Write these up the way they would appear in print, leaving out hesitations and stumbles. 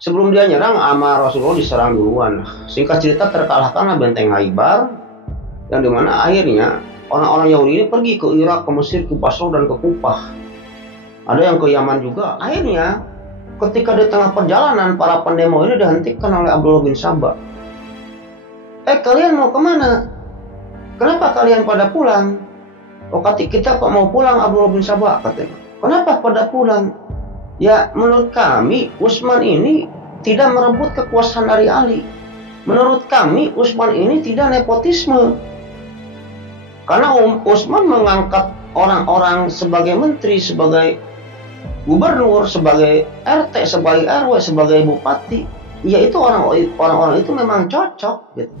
Sebelum dia nyerang, sama Rasulullah diserang duluan. Singkat cerita terkalahkanlah benteng Khaybar, yang dimana akhirnya orang-orang Yahudi ini pergi ke Irak, ke Mesir, ke Basra, dan ke Kufah. Ada yang ke Yaman juga. Akhirnya ketika di tengah perjalanan, para pendemo ini dihentikan oleh Abdullah bin Sabah. Kalian mau kemana? Kenapa kalian pada pulang? Oh, kita kok mau pulang, Abdullah bin Sabah katanya. Kenapa pada pulang? Ya, menurut kami Utsman ini tidak merebut kekuasaan dari Ali. Menurut kami Utsman ini tidak nepotisme. Karena Utsman mengangkat orang-orang sebagai menteri, sebagai gubernur, sebagai RT, sebagai RW, sebagai bupati. Ya itu orang-orang itu memang cocok gitu.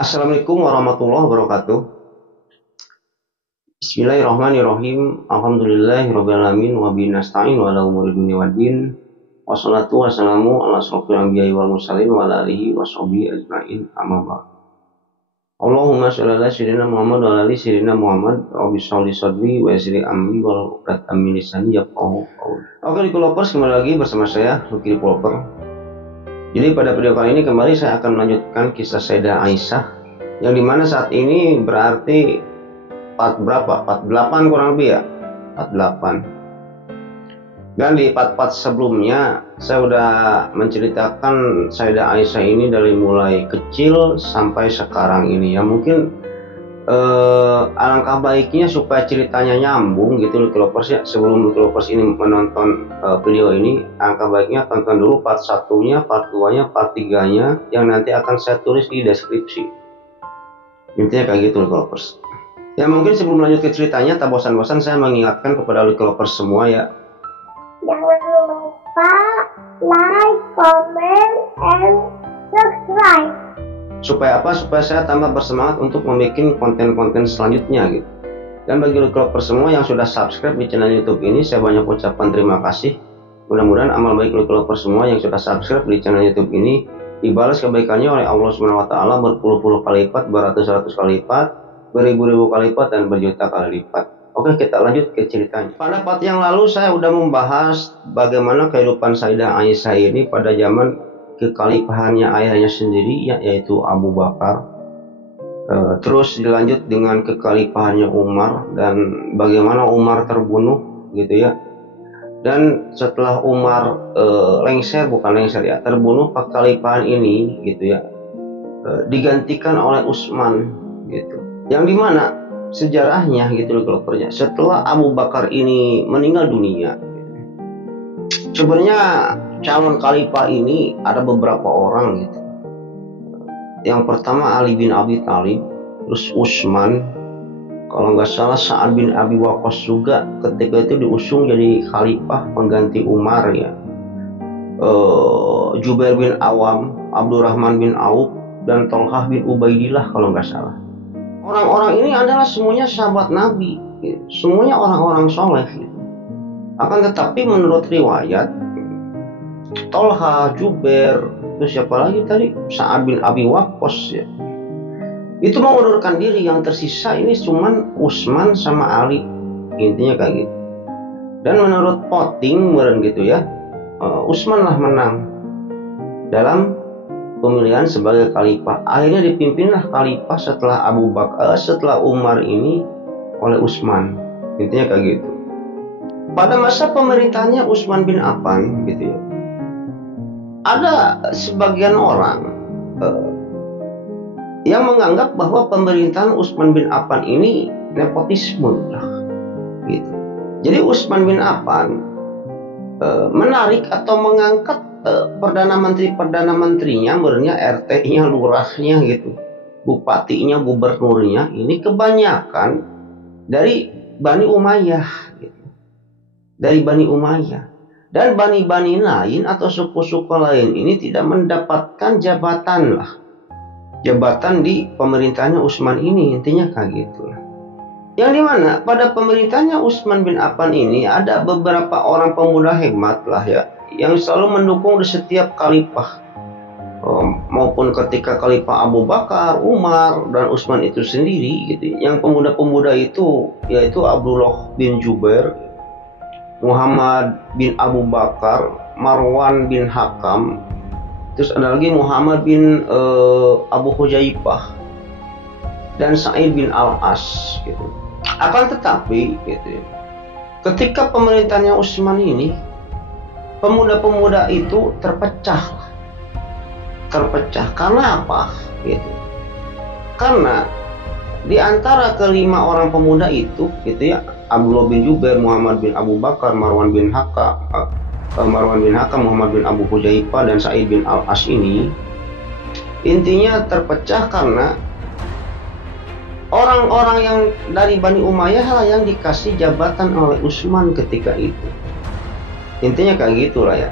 Assalamualaikum warahmatullahi wabarakatuh. Bismillahirrahmanirrahim. Alhamdulillahirrahmanirrahim. Wabihi nasta'in wa ala umuri dunya waddin. Wassalatu wassalamu ala asyrofil anbiya'i wal mursalin wa ala alihi washabihi ajma'in, amma ba'd. Allahumma sholli ala sayyidina Muhammad wa ala ali sayyidina Muhammad. Rabbi sholli sadri wa yassir amri wa hlul min lisani yafqahu qawli. Oke, developers, kembali lagi bersama saya Lucky Developer. Jadi pada video kali ini kembali saya akan melanjutkan kisah Sayyidah Aisyah, yang dimana saat ini berarti 48 kurang lebih ya, 48. Dan di part sebelumnya saya sudah menceritakan Sayyidah Aisyah ini dari mulai kecil sampai sekarang ini ya. Mungkin alangkah baiknya supaya ceritanya nyambung gitu developers ya. Sebelum developers ini menonton video ini, alangkah baiknya tonton dulu part 1-nya, part 2-nya, part 3-nya yang nanti akan saya tulis di deskripsi. Intinya kayak gitu developers. Ya mungkin sebelum lanjut ke ceritanya, tak bosan-bosan saya mengingatkan kepada developers semua ya. Jangan lupa like, comment, and subscribe. Supaya apa? Supaya saya tambah bersemangat untuk membuat konten-konten selanjutnya gitu. Dan bagi developers semua yang sudah subscribe di channel YouTube ini, saya banyak ucapkan terima kasih. Mudah-mudahan amal baik developers semua yang sudah subscribe di channel YouTube ini dibalas kebaikannya oleh Allah Subhanahu wa taala berpuluh-puluh kali lipat, beratus-ratus kali lipat, beribu-ribu kali lipat, dan berjuta kali lipat. Oke, kita lanjut ke ceritanya. Pada part yang lalu saya sudah membahas bagaimana kehidupan Sayyidah Aisyah ini pada zaman kekhalifahannya ayahnya sendiri yaitu Abu Bakar. Terus dilanjut dengan kekhalifahannya Umar dan bagaimana Umar terbunuh gitu ya. Dan setelah Umar terbunuh, kekhalifahan ini gitu ya, digantikan oleh Utsman gitu. Yang dimana sejarahnya gitu loh kerja. Setelah Abu Bakar ini meninggal dunia, sebenarnya calon khalifah ini ada beberapa orang gitu. Yang pertama Ali bin Abi Thalib, terus Utsman, kalau nggak salah Sa'ad bin Abi Waqqas juga ketika itu diusung jadi khalifah pengganti Umar ya. Jubair bin Awam, Abdurrahman bin Auf, dan Thalhah bin Ubaidillah kalau nggak salah. Orang-orang ini adalah semuanya sahabat Nabi, gitu. Semuanya orang-orang soleh gitu. Akan tetapi menurut riwayat Thalhah, Jubair, terus siapa lagi tadi? Sa'ad bin Abi Waqqas ya. Itu mengundurkan diri, yang tersisa ini cuman Utsman sama Ali. Intinya kayak gitu. Dan menurut voting gitu ya, Utsman lah menang dalam pemilihan sebagai khalifah. Akhirnya dipimpinlah khalifah setelah Umar ini oleh Utsman. Intinya kayak gitu. Pada masa pemerintahnya Utsman bin Affan gitu ya, ada sebagian orang yang menganggap bahwa pemerintahan Utsman bin Affan ini nepotisme lah gitu. Jadi Utsman bin Affan menarik atau mengangkat perdana menterinya, bernya RT-nya, lurahnya gitu, bupatinya, gubernurnya ini kebanyakan dari Bani Umayyah gitu. Dari Bani Umayyah. Dan bani-bani lain atau suku-suku lain ini tidak mendapatkan jabatan di pemerintahnya Utsman ini, intinya kayak gitu. Yang dimana pada pemerintahnya Utsman bin Affan ini ada beberapa orang pemuda hebat ya, yang selalu mendukung di setiap khalifah, maupun ketika khalifah Abu Bakar, Umar, dan Utsman itu sendiri gitu. Yang pemuda-pemuda itu yaitu Abdullah bin Jubair, Muhammad bin Abu Bakar, Marwan bin Hakam, terus ada lagi Muhammad bin Abu Hujaifah, dan Sa'id bin Al-As gitu. Akan tetapi gitu, ketika pemerintahnya Utsman ini, pemuda-pemuda itu terpecah. Karena apa gitu? Karena di antara kelima orang pemuda itu gitu ya, Abdullah bin Jubair, Muhammad bin Abu Bakar, Marwan bin Hakam, Muhammad bin Abu Hujaifah, dan Sa'id bin Al-As ini intinya terpecah karena orang-orang yang dari Bani Umayyah lah yang dikasih jabatan oleh Utsman ketika itu. Intinya kayak gitulah ya.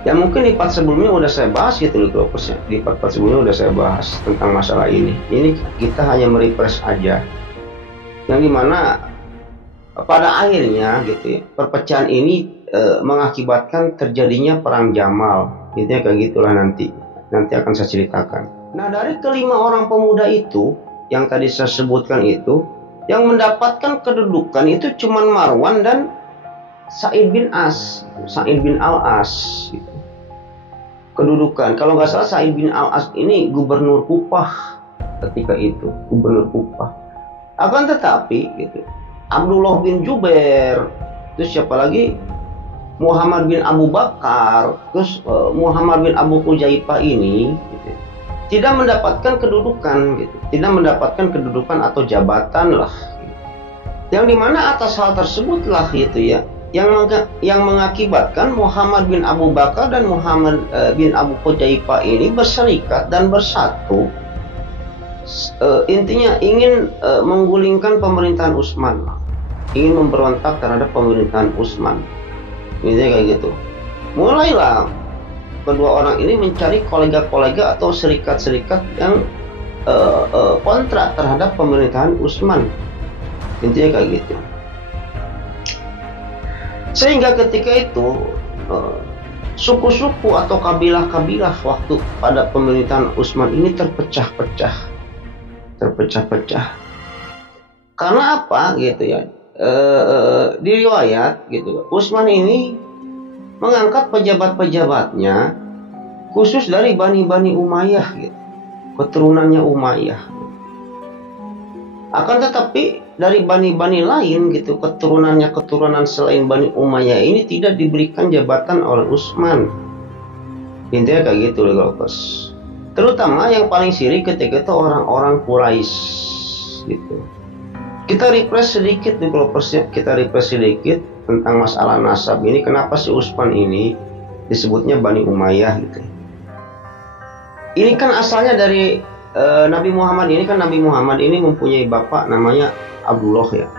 Ya mungkin di part sebelumnya udah saya bahas gitu loh, di part sebelumnya udah saya bahas tentang masalah ini. Ini kita hanya merefresh aja. Yang dimana pada akhirnya gitu ya, perpecahan ini mengakibatkan terjadinya perang Jamal. Intinya kayak gitulah, nanti akan saya ceritakan. Nah, dari kelima orang pemuda itu yang tadi saya sebutkan itu, yang mendapatkan kedudukan itu cuman Marwan dan Sa'id bin Al-As gitu. Kedudukan, kalau nggak salah Sa'id bin Al-As ini gubernur Kufah ketika itu, gubernur Kufah. Akan tetapi gitu, Abdullah bin Jubair, terus siapa lagi, Muhammad bin Abu Bakar, terus Muhammad bin Abu Hujaifah ini gitu, tidak mendapatkan kedudukan gitu, tidak mendapatkan kedudukan atau jabatan lah gitu. Yang dimana atas hal tersebut lah gitu ya, yang mengakibatkan Muhammad bin Abu Bakar dan Muhammad bin Abu Hujaifah ini berserikat dan bersatu, intinya ingin menggulingkan pemerintahan Utsman, ingin memberontak terhadap pemerintahan Utsman, intinya kayak gitu. Mulailah kedua orang ini mencari kolega-kolega atau serikat-serikat yang kontra terhadap pemerintahan Utsman, intinya kayak gitu. Sehingga ketika itu suku-suku atau kabilah-kabilah waktu pada pemerintahan Utsman ini terpecah-pecah. Karena apa gitu ya? Di riwayat gitu, Utsman ini mengangkat pejabat-pejabatnya khusus dari Bani Umayyah gitu, keturunannya Umayyah. Akan tetapi dari bani-bani lain gitu, keturunan selain Bani Umayyah ini tidak diberikan jabatan oleh Utsman. Intinya kayak gitu loh guys. Terutama yang paling sirik ketika itu orang-orang Quraisy gitu. Kita refresh sedikit tentang masalah nasab ini. Kenapa si Utsman ini disebutnya Bani Umayyah gitu. Ini kan asalnya dari Nabi Muhammad ini mempunyai bapak namanya Abdullah ya.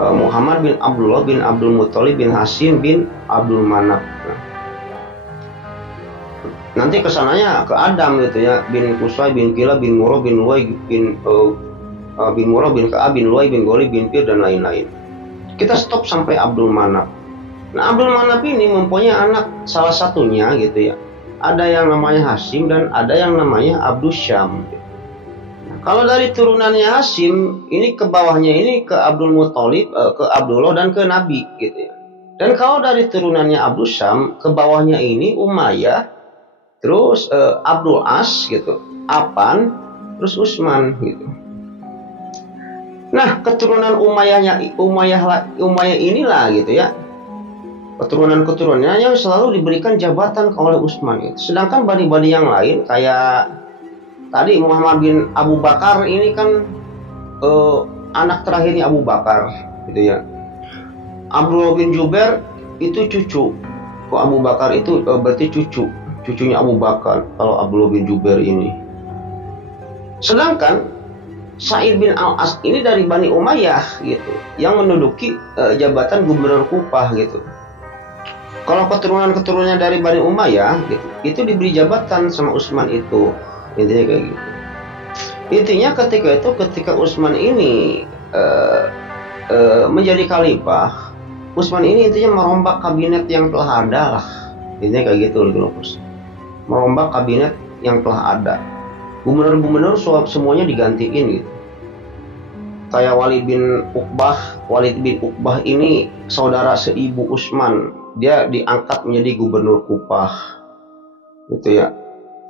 Muhammad bin Abdullah bin Abdul Muthalib bin Hashim bin Abdul Manaf. Nanti kesananya ke Adam gitu ya, bin Qusay bin Kilab bin Murrah bin Luay bin Murrah bin Ka'ab bin Luay bin Ghalib bin Fir dan lain-lain. Kita stop sampai Abdul Manaf. Nah, Abdul Manaf ini mempunyai anak, salah satunya gitu ya, ada yang namanya Hashim dan ada yang namanya Abdul Syam. Nah, kalau dari turunannya Hashim ini ke bawahnya ini ke Abdul Muthalib, ke Abdullah dan ke Nabi gitu ya. Dan kalau dari turunannya Abdul Syam ke bawahnya ini Umayyah, terus Abdul As gitu, Affan, terus Utsman gitu. Nah, keturunan Umayyah inilah gitu ya, keturunan-keturunannya yang selalu diberikan jabatan oleh Utsman gitu. Sedangkan bani-bani yang lain kayak tadi Muhammad bin Abu Bakar ini kan anak terakhirnya Abu Bakar gitu ya. Abdullah bin Jubair itu cucu. Kok Abu Bakar itu berarti cucunya Abu Bakar kalau Abdullah bin Jubair ini. Sedangkan Sa'id bin Al-As ini dari Bani Umayyah gitu, yang menduduki jabatan gubernur Kufah gitu. Kalau keturunan-keturunannya dari Bani Umayyah gitu, itu diberi jabatan sama Utsman itu. Intinya kayak gitu. Intinya ketika Utsman ini menjadi khalifah, Utsman ini intinya merombak kabinet yang telah ada lah. Intinya kayak gitu loh, Bos. Merombak kabinet yang telah ada. Gubernur-gubernur semuanya digantiin gitu. Kayak Walid bin Uqbah ini saudara seibu Utsman, dia diangkat menjadi gubernur Kufah gitu ya.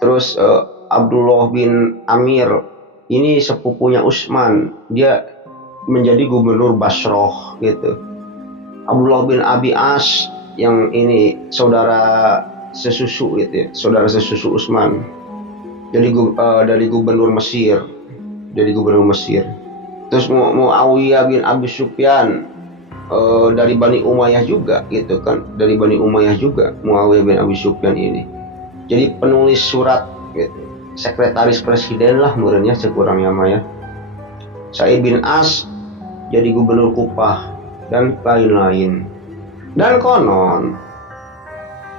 Terus Abdullah bin Amir ini sepupunya Utsman, dia menjadi gubernur Basrah gitu. Abdullah bin Abi As yang ini saudara sesusu gitu ya, saudara sesusu Utsman, jadi dari gubernur Mesir. Terus Muawiyah bin Abi Sufyan dari Bani Umayyah juga gitu kan, dari Bani Umayyah juga Muawiyah bin Abi Sufyan ini jadi penulis surat gitu, sekretaris presiden lah murnya sekurangnya mah ya. Sa'id bin As jadi gubernur Kufah dan lain-lain. Dan konon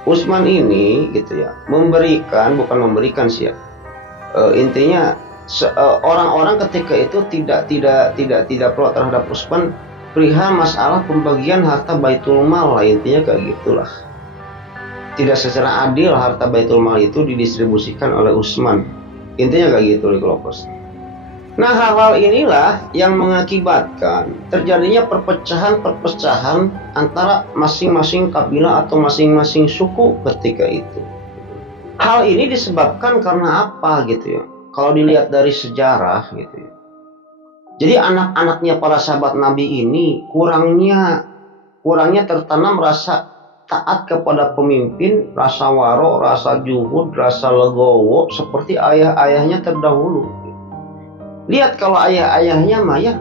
Utsman ini gitu ya bukan memberikan sih ya, intinya orang-orang ketika itu tidak pro terhadap Utsman perihal masalah pembagian harta Baitul Mal lah, intinya kayak gitulah. Tidak secara adil harta Baitul Mal itu didistribusikan oleh Utsman, intinya kayak gitu loh, Bos. Nah, hal-hal inilah yang mengakibatkan terjadinya perpecahan antara masing-masing kabilah atau masing-masing suku ketika itu. Hal ini disebabkan karena apa gitu ya? Kalau dilihat dari sejarah gitu ya. Jadi anak-anaknya para sahabat Nabi ini kurangnya tertanam rasa taat kepada pemimpin, rasa waro, rasa juhud, rasa legowo seperti ayah-ayahnya terdahulu. Lihat kalau ayah-ayahnya mah ya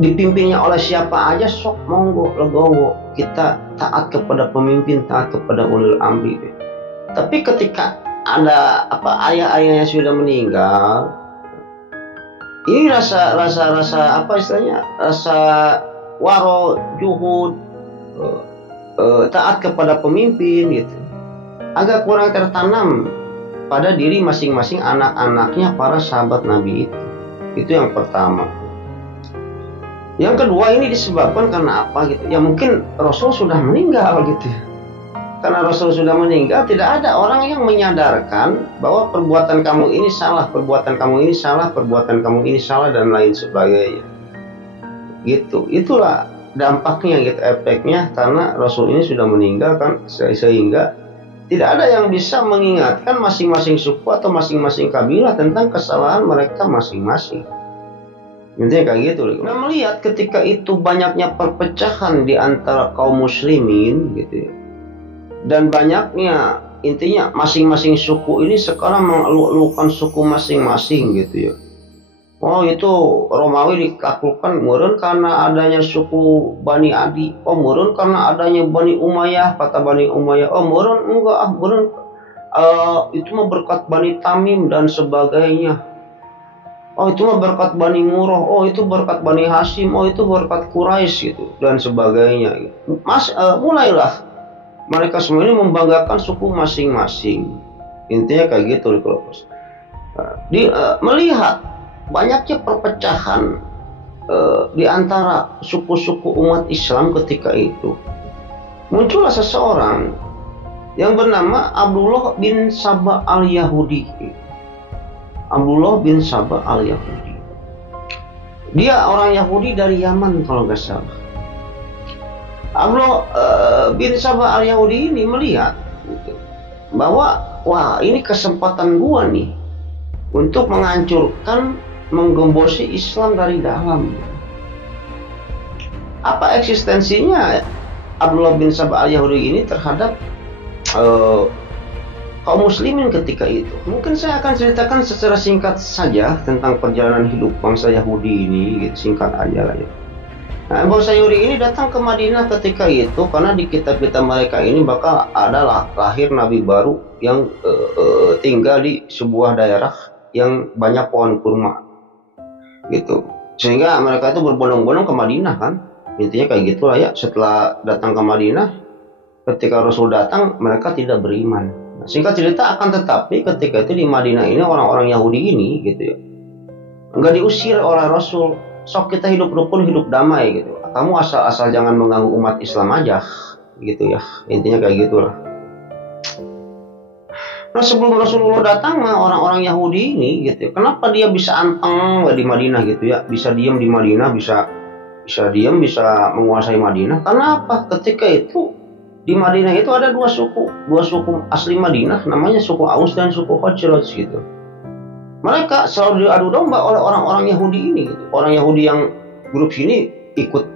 dipimpinnya oleh siapa aja sok monggo legowo, kita taat kepada pemimpin, taat kepada ulil amri. Tapi ketika ada ayah-ayahnya sudah meninggal, ini rasa apa istilahnya, rasa waro, juhud, taat kepada pemimpin gitu agak kurang tertanam pada diri masing-masing anak-anaknya para sahabat Nabi itu. Itu yang pertama. Yang kedua, ini disebabkan karena apa gitu ya, mungkin Rasul sudah meninggal gitu ya. Karena Rasul sudah meninggal, tidak ada orang yang menyadarkan bahwa perbuatan kamu ini salah, perbuatan kamu ini salah, perbuatan kamu ini salah, dan lain sebagainya gitu. Itulah dampaknya gitu, efeknya, karena Rasul ini sudah meninggal kan, sehingga tidak ada yang bisa mengingatkan masing-masing suku atau masing-masing kabilah tentang kesalahan mereka masing-masing. Intinya kayak gitu. Nah, melihat ketika itu banyaknya perpecahan di antara kaum muslimin gitu ya, dan banyaknya intinya masing-masing suku ini sekarang mengeluh-elukan suku masing-masing gitu ya. Oh, itu Romawi ditaklukkan murun karena adanya suku Bani Adi. Oh, murun karena adanya Bani Umayyah, kata Bani Umayyah. Oh, murun enggak, murun itu mah berkat Bani Tamim dan sebagainya. Oh, itu mah berkat Bani Murrah. Oh, itu berkat Bani Hashim. Oh, itu berkat Quraisy gitu dan sebagainya. Mulailah mereka semua ini membanggakan suku masing-masing. Intinya kayak gitu loh, Bos. Melihat banyaknya perpecahan di antara suku-suku umat Islam ketika itu, muncullah seseorang yang bernama Abdullah bin Saba al-Yahudi. Abdullah bin Saba al-Yahudi. Dia orang Yahudi dari Yaman kalau nggak salah. Abdullah bin Saba al-Yahudi ini melihat bahwa wah, ini kesempatan gua nih untuk menghancurkan, menggembosi Islam dari dalam. Apa eksistensinya Abdullah bin Saba al-Yahudi ini terhadap kaum muslimin ketika itu? Mungkin saya akan ceritakan secara singkat saja tentang perjalanan hidup bangsa Yahudi ini, gitu, singkat aja lah ya. Nah, bangsa Yahudi ini datang ke Madinah ketika itu karena di kitab-kitab mereka ini bakal adalah lahir nabi baru yang tinggal di sebuah daerah yang banyak pohon kurma gitu. Sehingga mereka itu berbondong-bondong ke Madinah kan. Intinya kayak gitulah ya. Setelah datang ke Madinah, ketika Rasul datang mereka tidak beriman. Nah, singkat cerita akan tetapi ketika itu di Madinah ini orang-orang Yahudi ini gitu ya, enggak diusir oleh Rasul. Sok kita hidup rukun, hidup damai gitu. Kamu asal-asal jangan mengganggu umat Islam aja gitu ya. Intinya kayak gitulah. Nah, sebelum Rasulullah datang, orang-orang Yahudi ini gitu ya, kenapa dia bisa anteng di Madinah gitu ya, bisa diam di Madinah, bisa diam, bisa menguasai Madinah. Karena apa? Ketika itu di Madinah itu ada dua suku asli Madinah, namanya suku Aus dan suku Khazraj gitu. Mereka selalu diadu domba oleh orang-orang Yahudi ini gitu. Orang Yahudi yang grup sini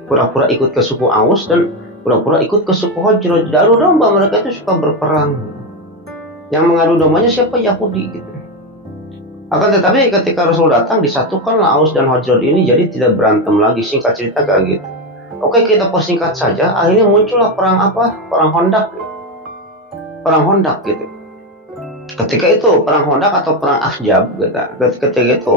pura-pura ikut ke suku Aus dan pura-pura ikut ke suku Khazraj. Diadu domba, mereka itu suka berperang. Yang mengadu dombanya siapa? Yahudi gitu. Akan tetapi ketika Rasul datang, disatukanlah Aus dan Khazraj ini jadi tidak berantem lagi. Singkat cerita kayak gitu. Oke, kita persingkat saja. Akhirnya muncullah perang apa? Perang Khandaq. Perang Khandaq gitu. Ketika itu perang Khandaq atau perang Ahzab gitu. Ketika itu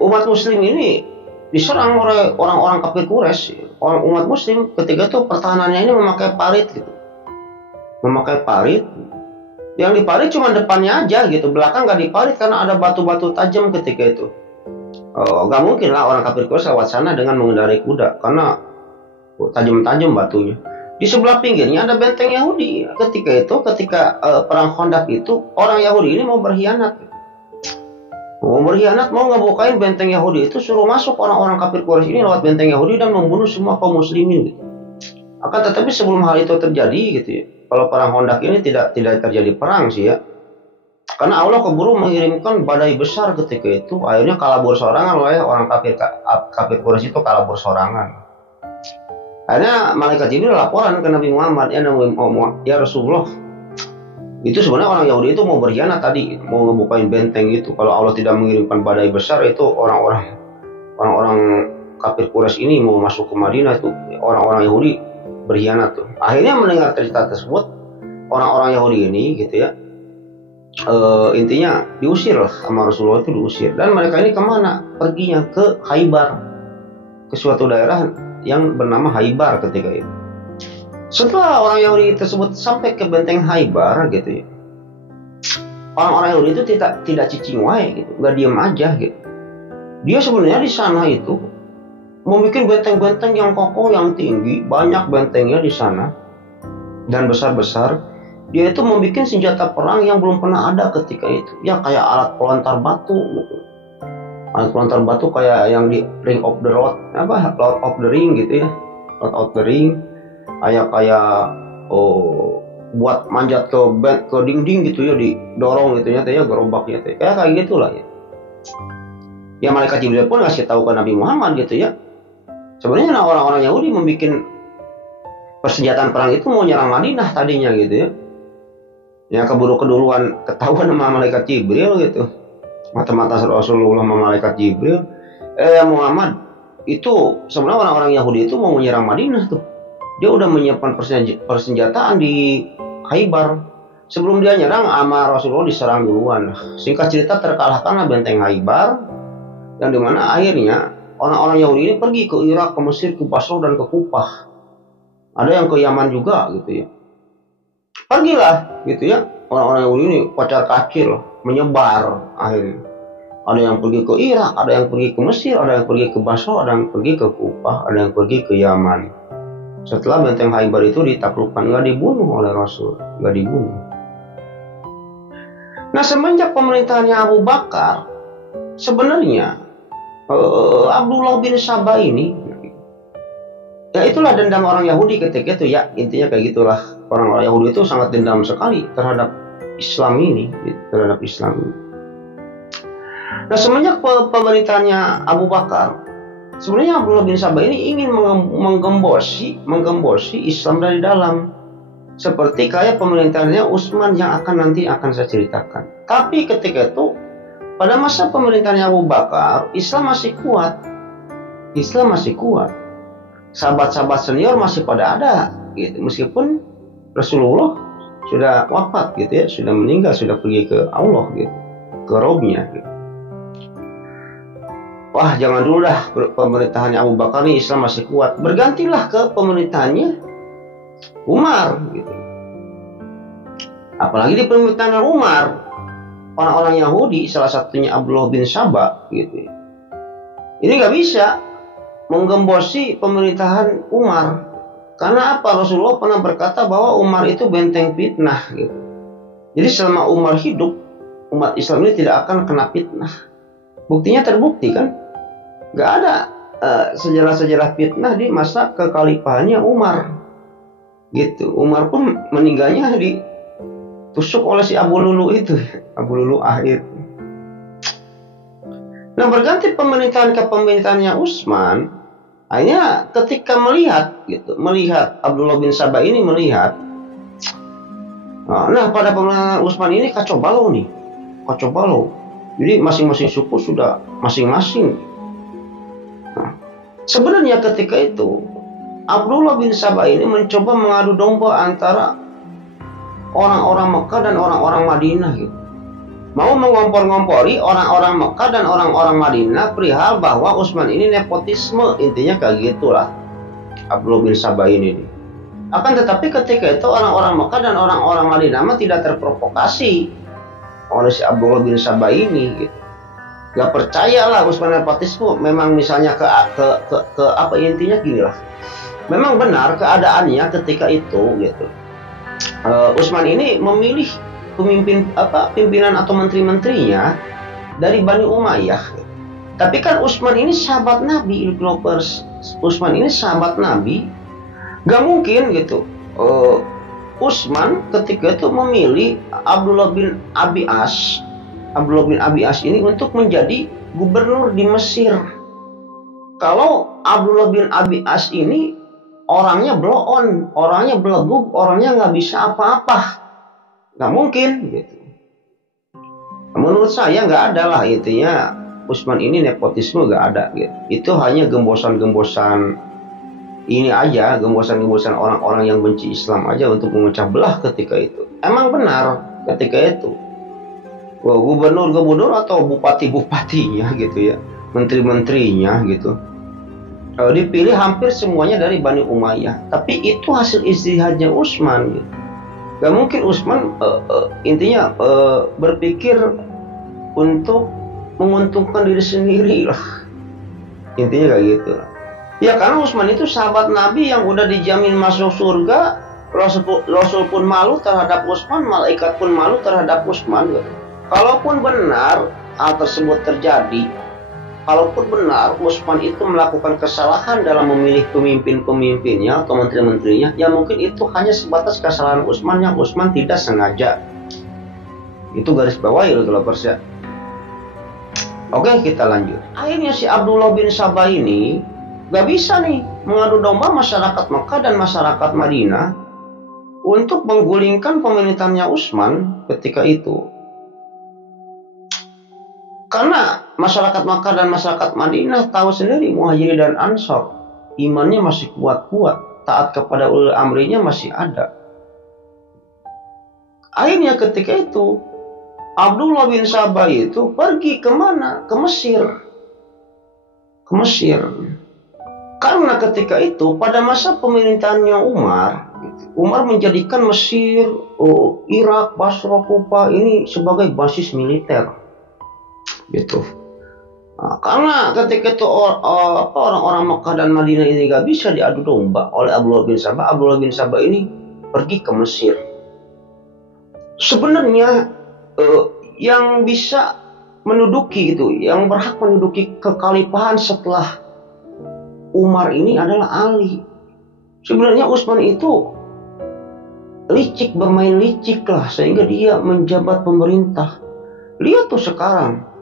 umat Muslim ini diserang oleh orang-orang kafir Quraisy. Umat Muslim ketika itu pertahanannya ini memakai parit gitu. Memakai parit. Yang diparit cuma depannya aja gitu, belakang nggak diparit karena ada batu-batu tajam ketika itu. Nggak mungkin lah orang kafir Quraisy lewat sana dengan mengendarai kuda karena tajam-tajam batunya. Di sebelah pinggirnya ada benteng Yahudi. Ketika perang Khandaq itu orang Yahudi ini mau berkhianat. Mau ngebukain benteng Yahudi itu, suruh masuk orang-orang kafir Quraisy ini lewat benteng Yahudi dan membunuh semua kaum muslimin gitu. Akan tetapi sebelum hal itu terjadi gitu ya, kalau perang Khandaq ini tidak terjadi perang sih ya. Karena Allah keburu mengirimkan badai besar ketika itu, akhirnya kabur sorangan oleh orang kafir Quraisy itu, kabur sorangan. Akhirnya malaikat Jibril laporan ke Nabi Muhammad, ya Rasulullah, itu sebenarnya orang Yahudi itu mau berkhianat tadi, mau ngebukain benteng itu. Kalau Allah tidak mengirimkan badai besar itu, orang-orang kafir Quraisy ini mau masuk ke Madinah itu, orang-orang Yahudi berkhianat tuh. Akhirnya mendengar cerita tersebut, orang-orang Yahudi ini gitu ya, intinya diusir lah sama Rasulullah, itu diusir. Dan mereka ini kemana? Perginya ke Khaybar, ke suatu daerah yang bernama Khaybar ketika itu. Setelah orang Yahudi tersebut sampai ke benteng Khaybar gitu ya, orang-orang Yahudi itu tidak cicing wae gitu, nggak diem aja gitu. Dia sebenarnya di sana itu membuat benteng-benteng yang kokoh, yang tinggi, banyak bentengnya di sana dan besar-besar. Dia itu membuat senjata perang yang belum pernah ada ketika itu. Ya kayak alat pelontar batu gitu. Alat pelontar batu kayak yang di Ring of the Road, Lord of the Ring gitu ya. Lord of the Ring. Kayak buat manjat ke dinding gitu ya, didorong gitu ya, gerobaknya tuh. Kayak gitulah ya. Ya malaikat Jibril pun ngasih tahu ke Nabi Muhammad gitu ya. Sebenarnya orang-orang Yahudi membuat persenjataan perang itu mau nyerang Madinah tadinya gitu ya. Ya keburu keduluan ketahuan sama malaikat Jibril gitu. Mata-mata Rasulullah sama malaikat Jibril. Muhammad, itu sebenarnya orang-orang Yahudi itu mau menyerang Madinah tuh. Dia udah menyiapkan persenjataan di Khaybar. Sebelum dia nyerang, sama Rasulullah diserang duluan. Singkat cerita terkalahkanlah benteng Khaybar, yang dimana akhirnya orang-orang Yahudi ini pergi ke Irak, ke Mesir, ke Basra dan ke Kufah. Ada yang ke Yaman juga gitu ya. Pergilah gitu ya, orang-orang Yahudi ini kocar kacir menyebar akhirnya. Ada yang pergi ke Irak, ada yang pergi ke Mesir, ada yang pergi ke Basra, ada yang pergi ke Kufah, ada yang pergi ke Yaman. Setelah benteng Khaybar itu ditaklukkan, nggak dibunuh oleh Rasul, nggak dibunuh. Nah, semenjak pemerintahannya Abu Bakar, sebenarnya Abdullah bin Sabah ini, ya itulah dendam orang Yahudi ketika itu ya, intinya kayak gitulah. Orang-orang Yahudi itu sangat dendam sekali terhadap Islam ini, terhadap Islam ini. Nah, semenjak pemerintahannya Abu Bakar, sebenarnya Abdullah bin Sabah ini ingin menggembosi Islam dari dalam, seperti kayak pemerintahannya Utsman yang nanti akan saya ceritakan. Tapi ketika itu, pada masa pemerintahannya Abu Bakar, Islam masih kuat. Islam masih kuat. Sahabat-sahabat senior masih pada ada gitu. Meskipun Rasulullah sudah wafat gitu ya, sudah meninggal, sudah pergi ke Allah gitu, ke robnya gitu. Wah, jangan dulu dah pemerintahannya Abu Bakar nih, Islam masih kuat. Bergantilah ke pemerintahannya Umar gitu. Apalagi di pemerintahan Umar, orang-orang Yahudi, salah satunya Abdullah bin Saba gitu. Ini nggak bisa menggembosi pemerintahan Umar. Karena apa? Rasulullah pernah berkata bahwa Umar itu benteng fitnah gitu. Jadi selama Umar hidup, umat Islam ini tidak akan kena fitnah. Buktinya terbukti kan? Gak ada sejarah-sejarah fitnah di masa kekhalifahannya Umar. Gitu. Umar pun meninggalnya ditusuk oleh si Abu Lulu itu, Abu Lulu akhir. Nah, berganti pemerintahan ke pemerintahannya Utsman, hanya ketika melihat Abdullah bin Saba ini melihat, nah pada pemerintahan Utsman ini kacau balau. Jadi masing-masing suku sudah masing-masing. Nah, sebenarnya ketika itu Abdullah bin Saba ini mencoba mengadu domba antara orang-orang Mekah dan orang-orang Madinah gitu. Mau mengompor-ngompori orang-orang Mekah dan orang-orang Madinah perihal bahwa Utsman ini nepotisme, intinya kayak gitulah Abdullah bin Saba ini. Akan tetapi ketika itu orang-orang Mekah dan orang-orang Madinah tidak terprovokasi oleh si Abdullah bin Saba ini gitu. Gak percayalah Utsman nepotisme. Memang misalnya ke apa intinya gini lah. Memang benar keadaannya ketika itu gitu. Utsman ini memilih pimpinan atau menteri-menterinya dari Bani Umayyah. Tapi kan Utsman ini sahabat Nabi, Lovers. Utsman ini sahabat Nabi. Gak mungkin gitu. Utsman ketika itu memilih Abdullah bin Abi As ini untuk menjadi gubernur di Mesir. Kalau Abdullah bin Abi As ini orangnya blow on, orangnya beleguk, orangnya nggak bisa apa-apa, nggak mungkin gitu. Menurut saya nggak ada lah intinya Utsman ini nepotisme nggak ada gitu. Itu hanya gembosan-gembosan ini aja, gembosan-gembosan orang-orang yang benci Islam aja untuk memecah belah ketika itu. Emang benar ketika itu gubernur atau bupati-bupatinya gitu ya, menteri-menterinya gitu, dipilih hampir semuanya dari Bani Umayyah. Tapi itu hasil ijtihadnya Utsman gitu. Gak mungkin Utsman intinya berpikir untuk menguntungkan diri sendiri lah, intinya kayak gitu. Ya karena Utsman itu sahabat Nabi yang udah dijamin masuk surga. Rasul pun malu terhadap Utsman, malaikat pun malu terhadap Utsman gitu. Kalaupun benar hal tersebut terjadi, kalaupun benar Utsman itu melakukan kesalahan dalam memilih pemimpin-pemimpinnya atau menteri-menterinya, ya mungkin itu hanya sebatas kesalahan Utsman yang Utsman tidak sengaja. Itu garis bawah ya, lovers ya. Oke, kita lanjut. Akhirnya si Abdullah bin Saba ini gak bisa nih mengadu domba masyarakat Mekah dan masyarakat Madinah untuk menggulingkan pemerintahannya Utsman ketika itu. Karena masyarakat Makkah dan masyarakat Madinah tahu sendiri Muhajirin dan Ansor imannya masih kuat-kuat, taat kepada ulil amrinya masih ada. Akhirnya ketika itu Abdullah bin Saba itu pergi kemana? Ke Mesir. Karena ketika itu pada masa pemerintahannya Umar menjadikan Mesir, Irak, Basra, Kufa ini sebagai basis militer. Gitu. Nah, karena ketika itu orang-orang Mekah dan Madinah ini gak bisa diadu domba oleh Abdullah bin Saba ini pergi ke Mesir. Sebenarnya yang bisa menduduki itu, yang berhak menduduki kekhalifahan setelah Umar ini adalah Ali. Sebenarnya Utsman itu bermain licik lah sehingga dia menjabat pemerintah. Lihat tuh sekarang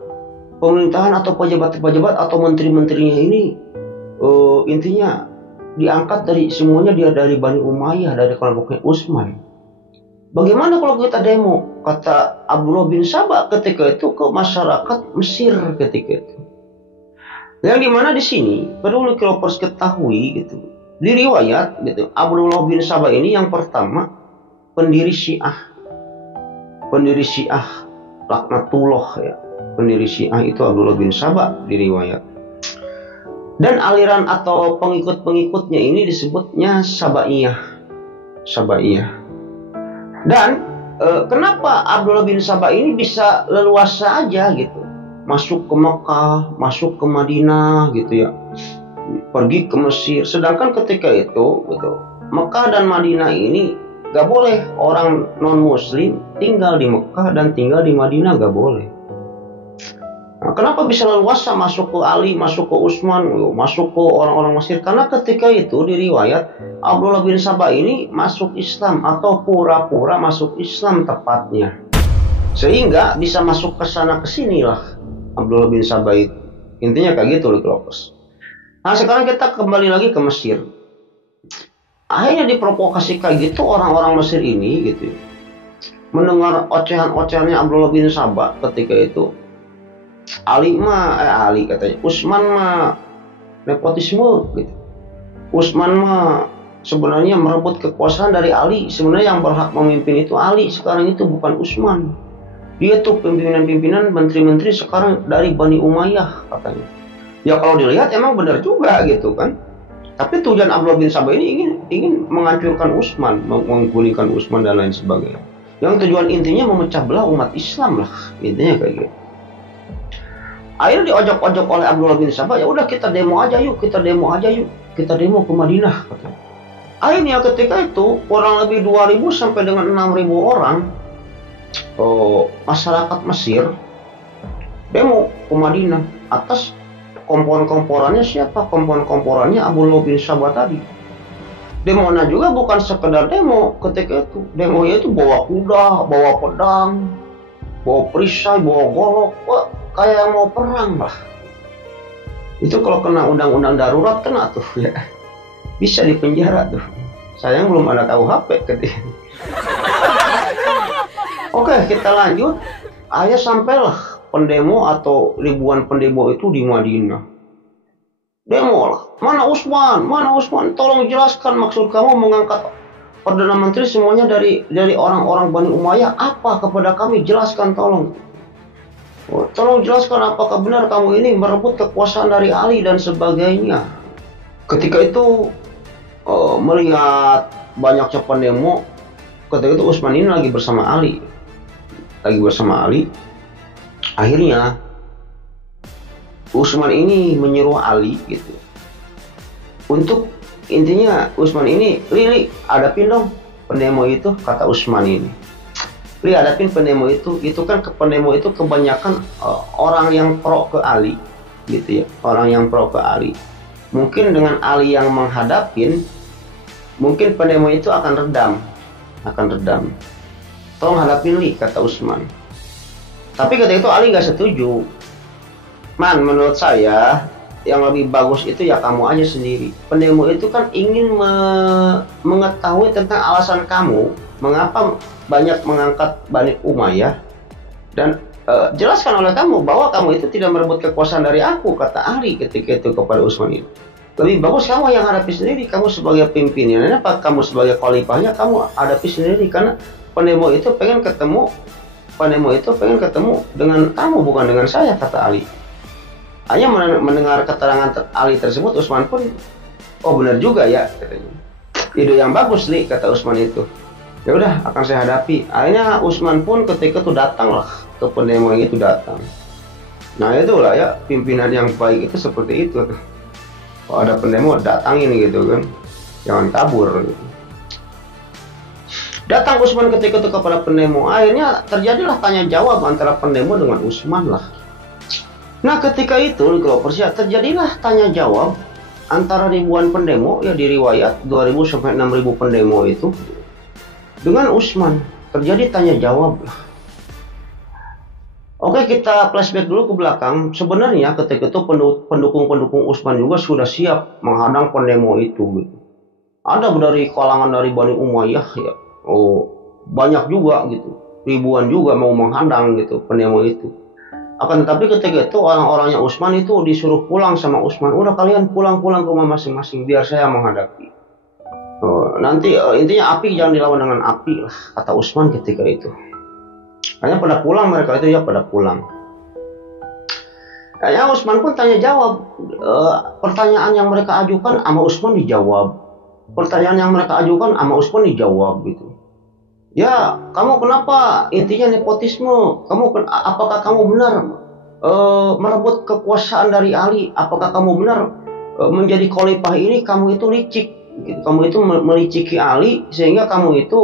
pemerintahan atau pejabat-pejabat atau menteri-menterinya ini intinya diangkat semuanya dia dari Bani Umayyah, dari kelompoknya Utsman. Bagaimana kalau kita demo, kata Abdullah bin Saba ketika itu, ke masyarakat Mesir ketika itu. Yang dimana di sini perlu kita ketahui gitu, di riwayat gitu, Abdullah bin Sabah ini yang pertama pendiri Syiah laknatullah ya. Pendiri Syiah itu Abdullah bin Sabah di riwayat. Dan aliran atau pengikut-pengikutnya ini disebutnya Sabaiyah. Dan kenapa Abdullah bin Sabah ini bisa leluasa aja gitu masuk ke Mekah, masuk ke Madinah gitu ya, pergi ke Mesir. Sedangkan ketika itu gitu, Mekah dan Madinah ini gak boleh orang non muslim tinggal di Mekah dan tinggal di Madinah, gak boleh. Nah, kenapa bisa leluasa masuk ke Ali, masuk ke Utsman, masuk ke orang-orang Mesir? Karena ketika itu di riwayat Abdullah bin Sabah ini masuk Islam atau pura-pura masuk Islam tepatnya, sehingga bisa masuk ke sana ke sini lah Abdullah bin Sabah itu. Intinya kayak gitu loh, Klopers. Nah, sekarang kita kembali lagi ke Mesir. Akhirnya diprovokasi kayak gitu orang-orang Mesir ini gitu, mendengar ocehan-ocehannya Abdullah bin Sabah ketika itu. Ali katanya, Utsman mah nepotisme gitu. Utsman mah sebenarnya merebut kekuasaan dari Ali. Sebenarnya yang berhak memimpin itu Ali, sekarang itu bukan Utsman. Dia tuh pimpinan-pimpinan menteri-menteri sekarang dari Bani Umayyah katanya. Ya kalau dilihat emang benar juga gitu kan. Tapi tujuan Abdullah bin Sabah ini ingin menghancurkan Utsman, menggulingkan Utsman dan lain sebagainya. Yang tujuan intinya memecah belah umat Islam lah, intinya kayak gitu. Akhirnya diojok-ojok oleh Abdullah bin Sabah, ya udah kita demo aja yuk, kita demo ke Madinah katanya. Akhirnya ketika itu kurang lebih 2.000 sampai dengan 6.000 orang masyarakat Mesir demo ke Madinah atas kompor-komporannya siapa? Kompor-komporannya Abdullah bin Sabah tadi. Demonya juga bukan sekedar demo ketika itu. Demonya itu bawa kuda, bawa pedang, bawa perisai, bawa golok. Wah, kayak yang mau perang lah. Itu kalau kena undang-undang darurat kena tuh ya. Bisa dipenjara tuh. Sayang belum ada KUHP ketika. Oke, kita lanjut. Akhirnya sampailah pendemo atau ribuan pendemo itu di Madinah. Demo lah. Mana Utsman? Tolong jelaskan maksud kamu mengangkat Perdana Menteri semuanya dari orang-orang Bani Umayyah apa kepada kami? Jelaskan tolong. Tolong jelaskan apakah benar kamu ini merebut kekuasaan dari Ali dan sebagainya. Ketika itu melihat banyaknya pendemo, ketika itu Utsman ini lagi bersama Ali. Akhirnya Utsman ini menyuruh Ali gitu. Untuk intinya Utsman ini, Li, hadapin dong pendemo itu, kata Utsman ini. Li, hadapin pendemo itu kan pendemo itu kebanyakan orang yang pro ke Ali gitu ya, orang yang pro ke Ali. Mungkin dengan Ali yang menghadapin, mungkin pendemo itu akan redam. Tolong hadapin Li, kata Utsman. Tapi ketika itu Ali nggak setuju. Man, menurut saya yang lebih bagus itu ya kamu aja sendiri. Pendemo itu kan ingin mengetahui tentang alasan kamu mengapa banyak mengangkat Bani Umayyah, dan jelaskan oleh kamu bahwa kamu itu tidak merebut kekuasaan dari aku, kata Ali ketika itu kepada Utsman itu. Lebih bagus kamu yang hadapi sendiri, kamu sebagai pimpinannya, kamu sebagai khalifahnya, kamu hadapi sendiri, karena pendemo itu pengen ketemu dengan kamu, bukan dengan saya, kata Ali. Hanya mendengar keterangan Ali tersebut, Utsman pun, oh benar juga ya, katanya. Ide yang bagus nih, kata Utsman itu. Ya udah, akan saya hadapi. Akhirnya Utsman pun ketika itu datanglah ke pendemo itu datang. Nah itulah ya, pimpinan yang baik itu seperti itu. Kalau ada pendemo datangin gitu kan, jangan kabur gitu. Datang Utsman ketika itu kepada pendemo. Akhirnya terjadilah tanya jawab antara pendemo dengan Utsman lah. Nah ketika itu terjadilah tanya jawab antara ribuan pendemo, ya di riwayat 2.000 sampai 6.000 pendemo itu dengan Utsman. Terjadi tanya jawab lah. Oke, kita flashback dulu ke belakang. Sebenarnya ketika itu pendukung-pendukung Utsman juga sudah siap menghadang pendemo itu. Ada dari kalangan dari Bani Umayyah ya. Oh, banyak juga gitu. Ribuan juga mau menghadang gitu pendemo itu. Akan tetapi ketika itu orang-orangnya Utsman itu disuruh pulang sama Utsman. Udah kalian pulang-pulang ke rumah masing-masing biar saya menghadapi. Nanti intinya api jangan dilawan dengan api lah, kata Utsman ketika itu. Hanya pada pulang mereka itu ya pada pulang. Ya Utsman pun tanya jawab. Pertanyaan yang mereka ajukan sama Utsman dijawab. Pertanyaan yang mereka ajukan sama Utsman dijawab gitu. Ya, kamu kenapa? Intinya nepotisme. Apakah kamu benar merebut kekuasaan dari Ali? Apakah kamu benar menjadi khalifah ini? Kamu itu licik. Kamu itu meliciki Ali sehingga kamu itu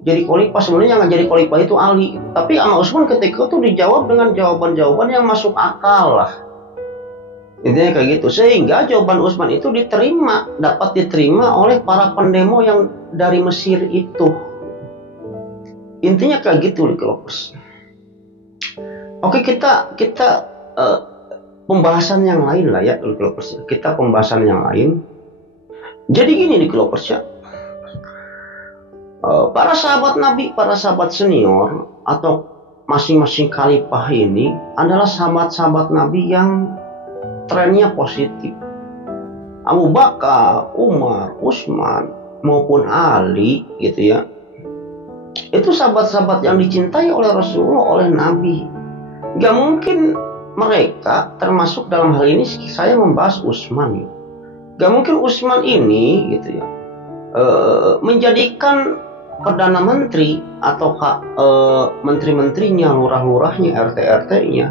jadi khalifah. Sebenarnya yang jadi khalifah itu Ali. Tapi sama Utsman ketika itu dijawab dengan jawaban-jawaban yang masuk akal lah. Intinya kayak gitu. Sehingga jawaban Utsman itu dapat diterima oleh para pendemo yang dari Mesir itu. Intinya kayak gitu Likilopers. Oke, kita pembahasan yang lain lah ya Likilopers. Kita pembahasan yang lain. Jadi gini Likilopers ya. Para sahabat Nabi, para sahabat senior atau masing-masing khalifah ini adalah sahabat-sahabat Nabi yang trennya positif. Abu Bakar, Umar, Utsman maupun Ali gitu ya. Itu sahabat-sahabat yang dicintai oleh Rasulullah, oleh Nabi. Gak mungkin mereka termasuk dalam hal ini saya membahas Utsman. Gak mungkin Utsman ini gitu ya menjadikan Perdana Menteri atau menteri-menterinya, lurah-lurahnya, RT-RT-nya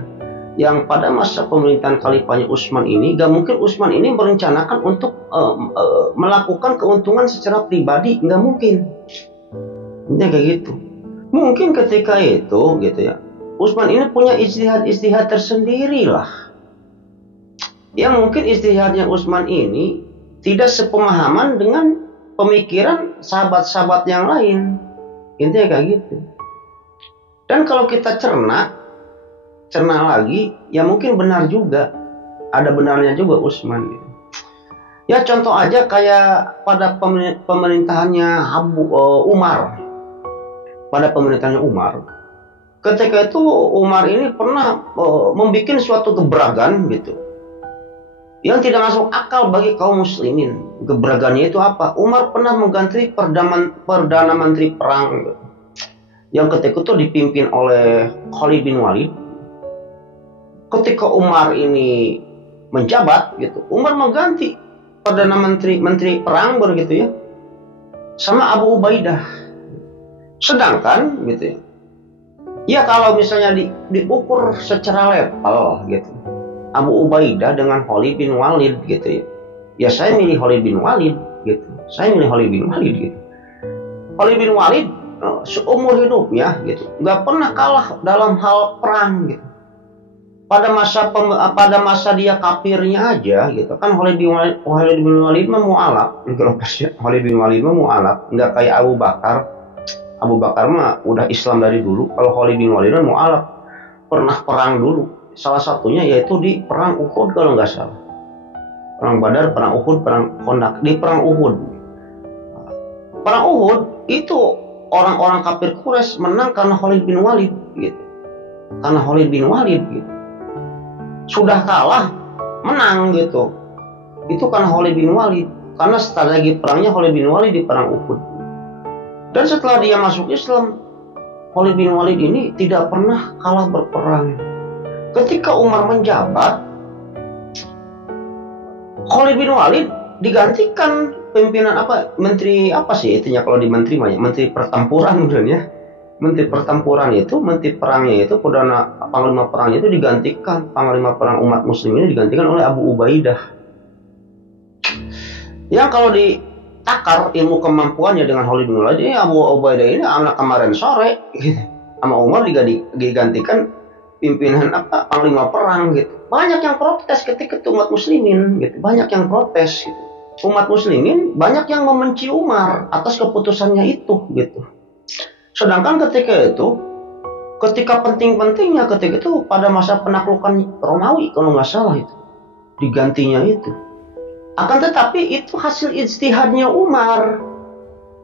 yang pada masa pemerintahan khalifahnya Utsman ini, gak mungkin Utsman ini merencanakan untuk melakukan keuntungan secara pribadi. Gak mungkin. Intinya kayak gitu. Mungkin ketika itu gitu ya, Utsman ini punya ijtihad tersendiri lah. Yang mungkin ijtihadnya Utsman ini tidak sepemahaman dengan pemikiran sahabat-sahabat yang lain. Intinya kayak gitu. Dan kalau kita cerna lagi, ya mungkin benar juga. Ada benarnya juga Utsman gitu. Ya contoh aja kayak pada pemerintahannya Umar. Pada pemerintahannya Umar, ketika itu Umar ini pernah membuat suatu gebrakan gitu yang tidak masuk akal bagi kaum muslimin. Gebrakannya itu apa? Umar pernah mengganti perdana menteri perang gitu, yang ketika itu dipimpin oleh Khalid bin Walid. Ketika Umar ini menjabat gitu, Umar mengganti perdana menteri perang begitu ya sama Abu Ubaidah. Sedangkan gitu ya kalau misalnya diukur secara level gitu, Abu Ubaidah dengan Khalid bin Walid gitu ya saya milih Khalid bin Walid gitu. Khalid bin Walid seumur hidupnya gitu nggak pernah kalah dalam hal perang gitu. Pada masa dia kafirnya aja gitu kan, Khalid bin Walid mah mu'alaf gitu. Khalid bin Walid mah mu'alaf, nggak kayak Abu Bakar. Abu Bakar mah udah Islam dari dulu. Kalau Khalid bin Walid mu'alaf, pernah perang dulu. Salah satunya yaitu di perang Uhud kalau nggak salah. Perang Badar, perang Uhud, perang Khandaq. Di perang Uhud. Perang Uhud itu orang-orang kafir Quraisy menang karena Khalid bin Walid gitu. Karena Khalid bin Walid gitu. Sudah kalah, menang gitu. Itu karena Khalid bin Walid. Karena strategi perangnya Khalid bin Walid di perang Uhud. Dan setelah dia masuk Islam, Khalid bin Walid ini tidak pernah kalah berperang. Ketika Umar menjabat, Khalid bin Walid digantikan pimpinan menteri itunya kalau di menteri banyak, menteri pertempuran ya. Menteri pertempuran itu, menteri perangnya itu, panglima perangnya itu digantikan, panglima perang umat muslim ini digantikan oleh Abu Ubaidah. Yang kalau ditakar ilmu kemampuannya dengan Khalid bin Walid, Abu Ubaidah ini anak kemarin sore sama Umar digantikan pimpinan panglima perang gitu. Banyak yang protes ketika itu umat muslimin gitu. Banyak yang protes gitu. Umat muslimin banyak yang membenci Umar atas keputusannya itu gitu. Sedangkan ketika penting-pentingnya ketika itu pada masa penaklukan Romawi kalau nggak salah itu digantinya itu. Akan tetapi itu hasil ijtihadnya Umar.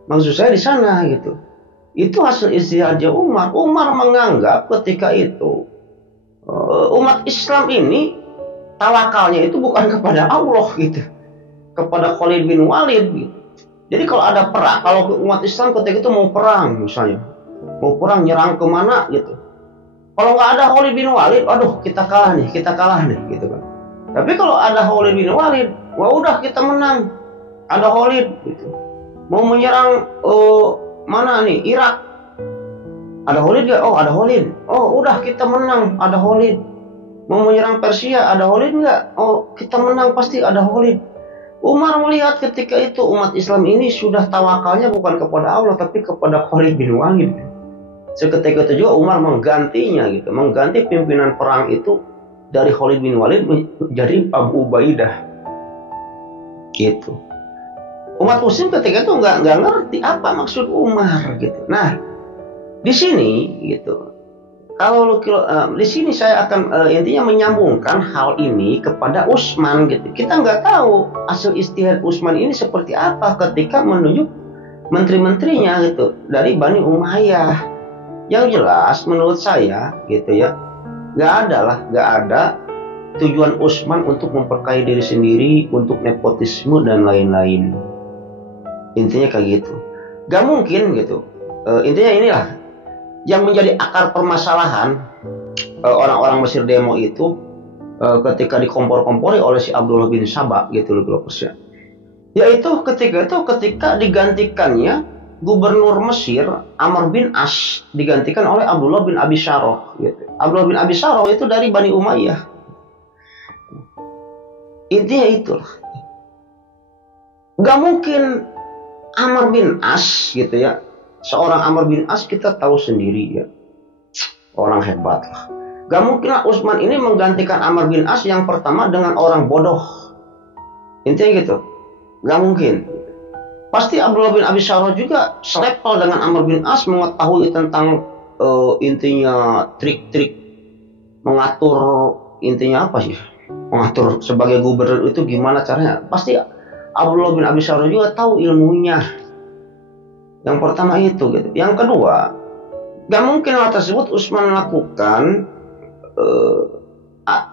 Maksud saya di sana gitu. Itu hasil ijtihadnya Umar. Umar menganggap ketika itu Umat Islam ini tawakalnya itu bukan kepada Allah gitu, kepada Khalid bin Walid gitu. Jadi kalau ada perang, kalau umat Islam ketika itu mau perang misalnya, mau perang nyerang kemana gitu, kalau nggak ada Khalid bin Walid, aduh kita kalah nih gitu kan. Tapi kalau ada Khalid bin Walid, wah udah kita menang, ada Khalid gitu. Mau menyerang mana nih, Irak, ada Khalid gak? Oh ada Khalid, oh udah kita menang, ada Khalid. Mau menyerang Persia, ada Khalid nggak? Oh kita menang pasti, ada Khalid. Umar melihat ketika itu umat Islam ini sudah tawakalnya bukan kepada Allah tapi kepada Khalid bin Walid. Seketika itu juga Umar menggantinya gitu, mengganti pimpinan perang itu dari Khalid bin Walid menjadi Abu Ubaidah gitu. Umat Muslim ketika itu nggak ngerti apa maksud Umar gitu. Nah di sini gitu, kalau di sini saya akan intinya menyambungkan hal ini kepada Utsman gitu. Kita nggak tahu hasil ijtihad Utsman ini seperti apa ketika menunjuk menteri-menterinya gitu dari Bani Umayyah. Yang jelas menurut saya gitu ya, nggak ada tujuan Utsman untuk memperkaya diri sendiri, untuk nepotisme dan lain-lain. Intinya kayak gitu. Gak mungkin gitu. Intinya inilah yang menjadi akar permasalahan orang-orang Mesir demo itu ketika dikompor-kompori oleh si Abdullah bin Sabah gitu loh Persia. Yaitu ketika digantikannya gubernur Mesir Amr bin As digantikan oleh Abdullah bin Abi Syaroh gitu. Abdullah bin Abi Syaroh itu dari Bani Umayyah. Intinya itulah. Gak mungkin Amr bin As gitu ya. Seorang Amr bin As kita tahu sendiri ya, orang hebat lah. Gak mungkin Utsman ini menggantikan Amr bin As yang pertama dengan orang bodoh. Intinya gitu, gak mungkin. Pasti Abdullah bin Abi Syaroh juga selevel dengan Amr bin As, mengetahui tentang intinya trik-trik mengatur, intinya apa sih? Mengatur sebagai gubernur itu gimana caranya? Pasti Abdullah bin Abi Syaroh juga tahu ilmunya. Yang pertama itu gitu. Yang kedua, gak mungkin hal tersebut Utsman lakukan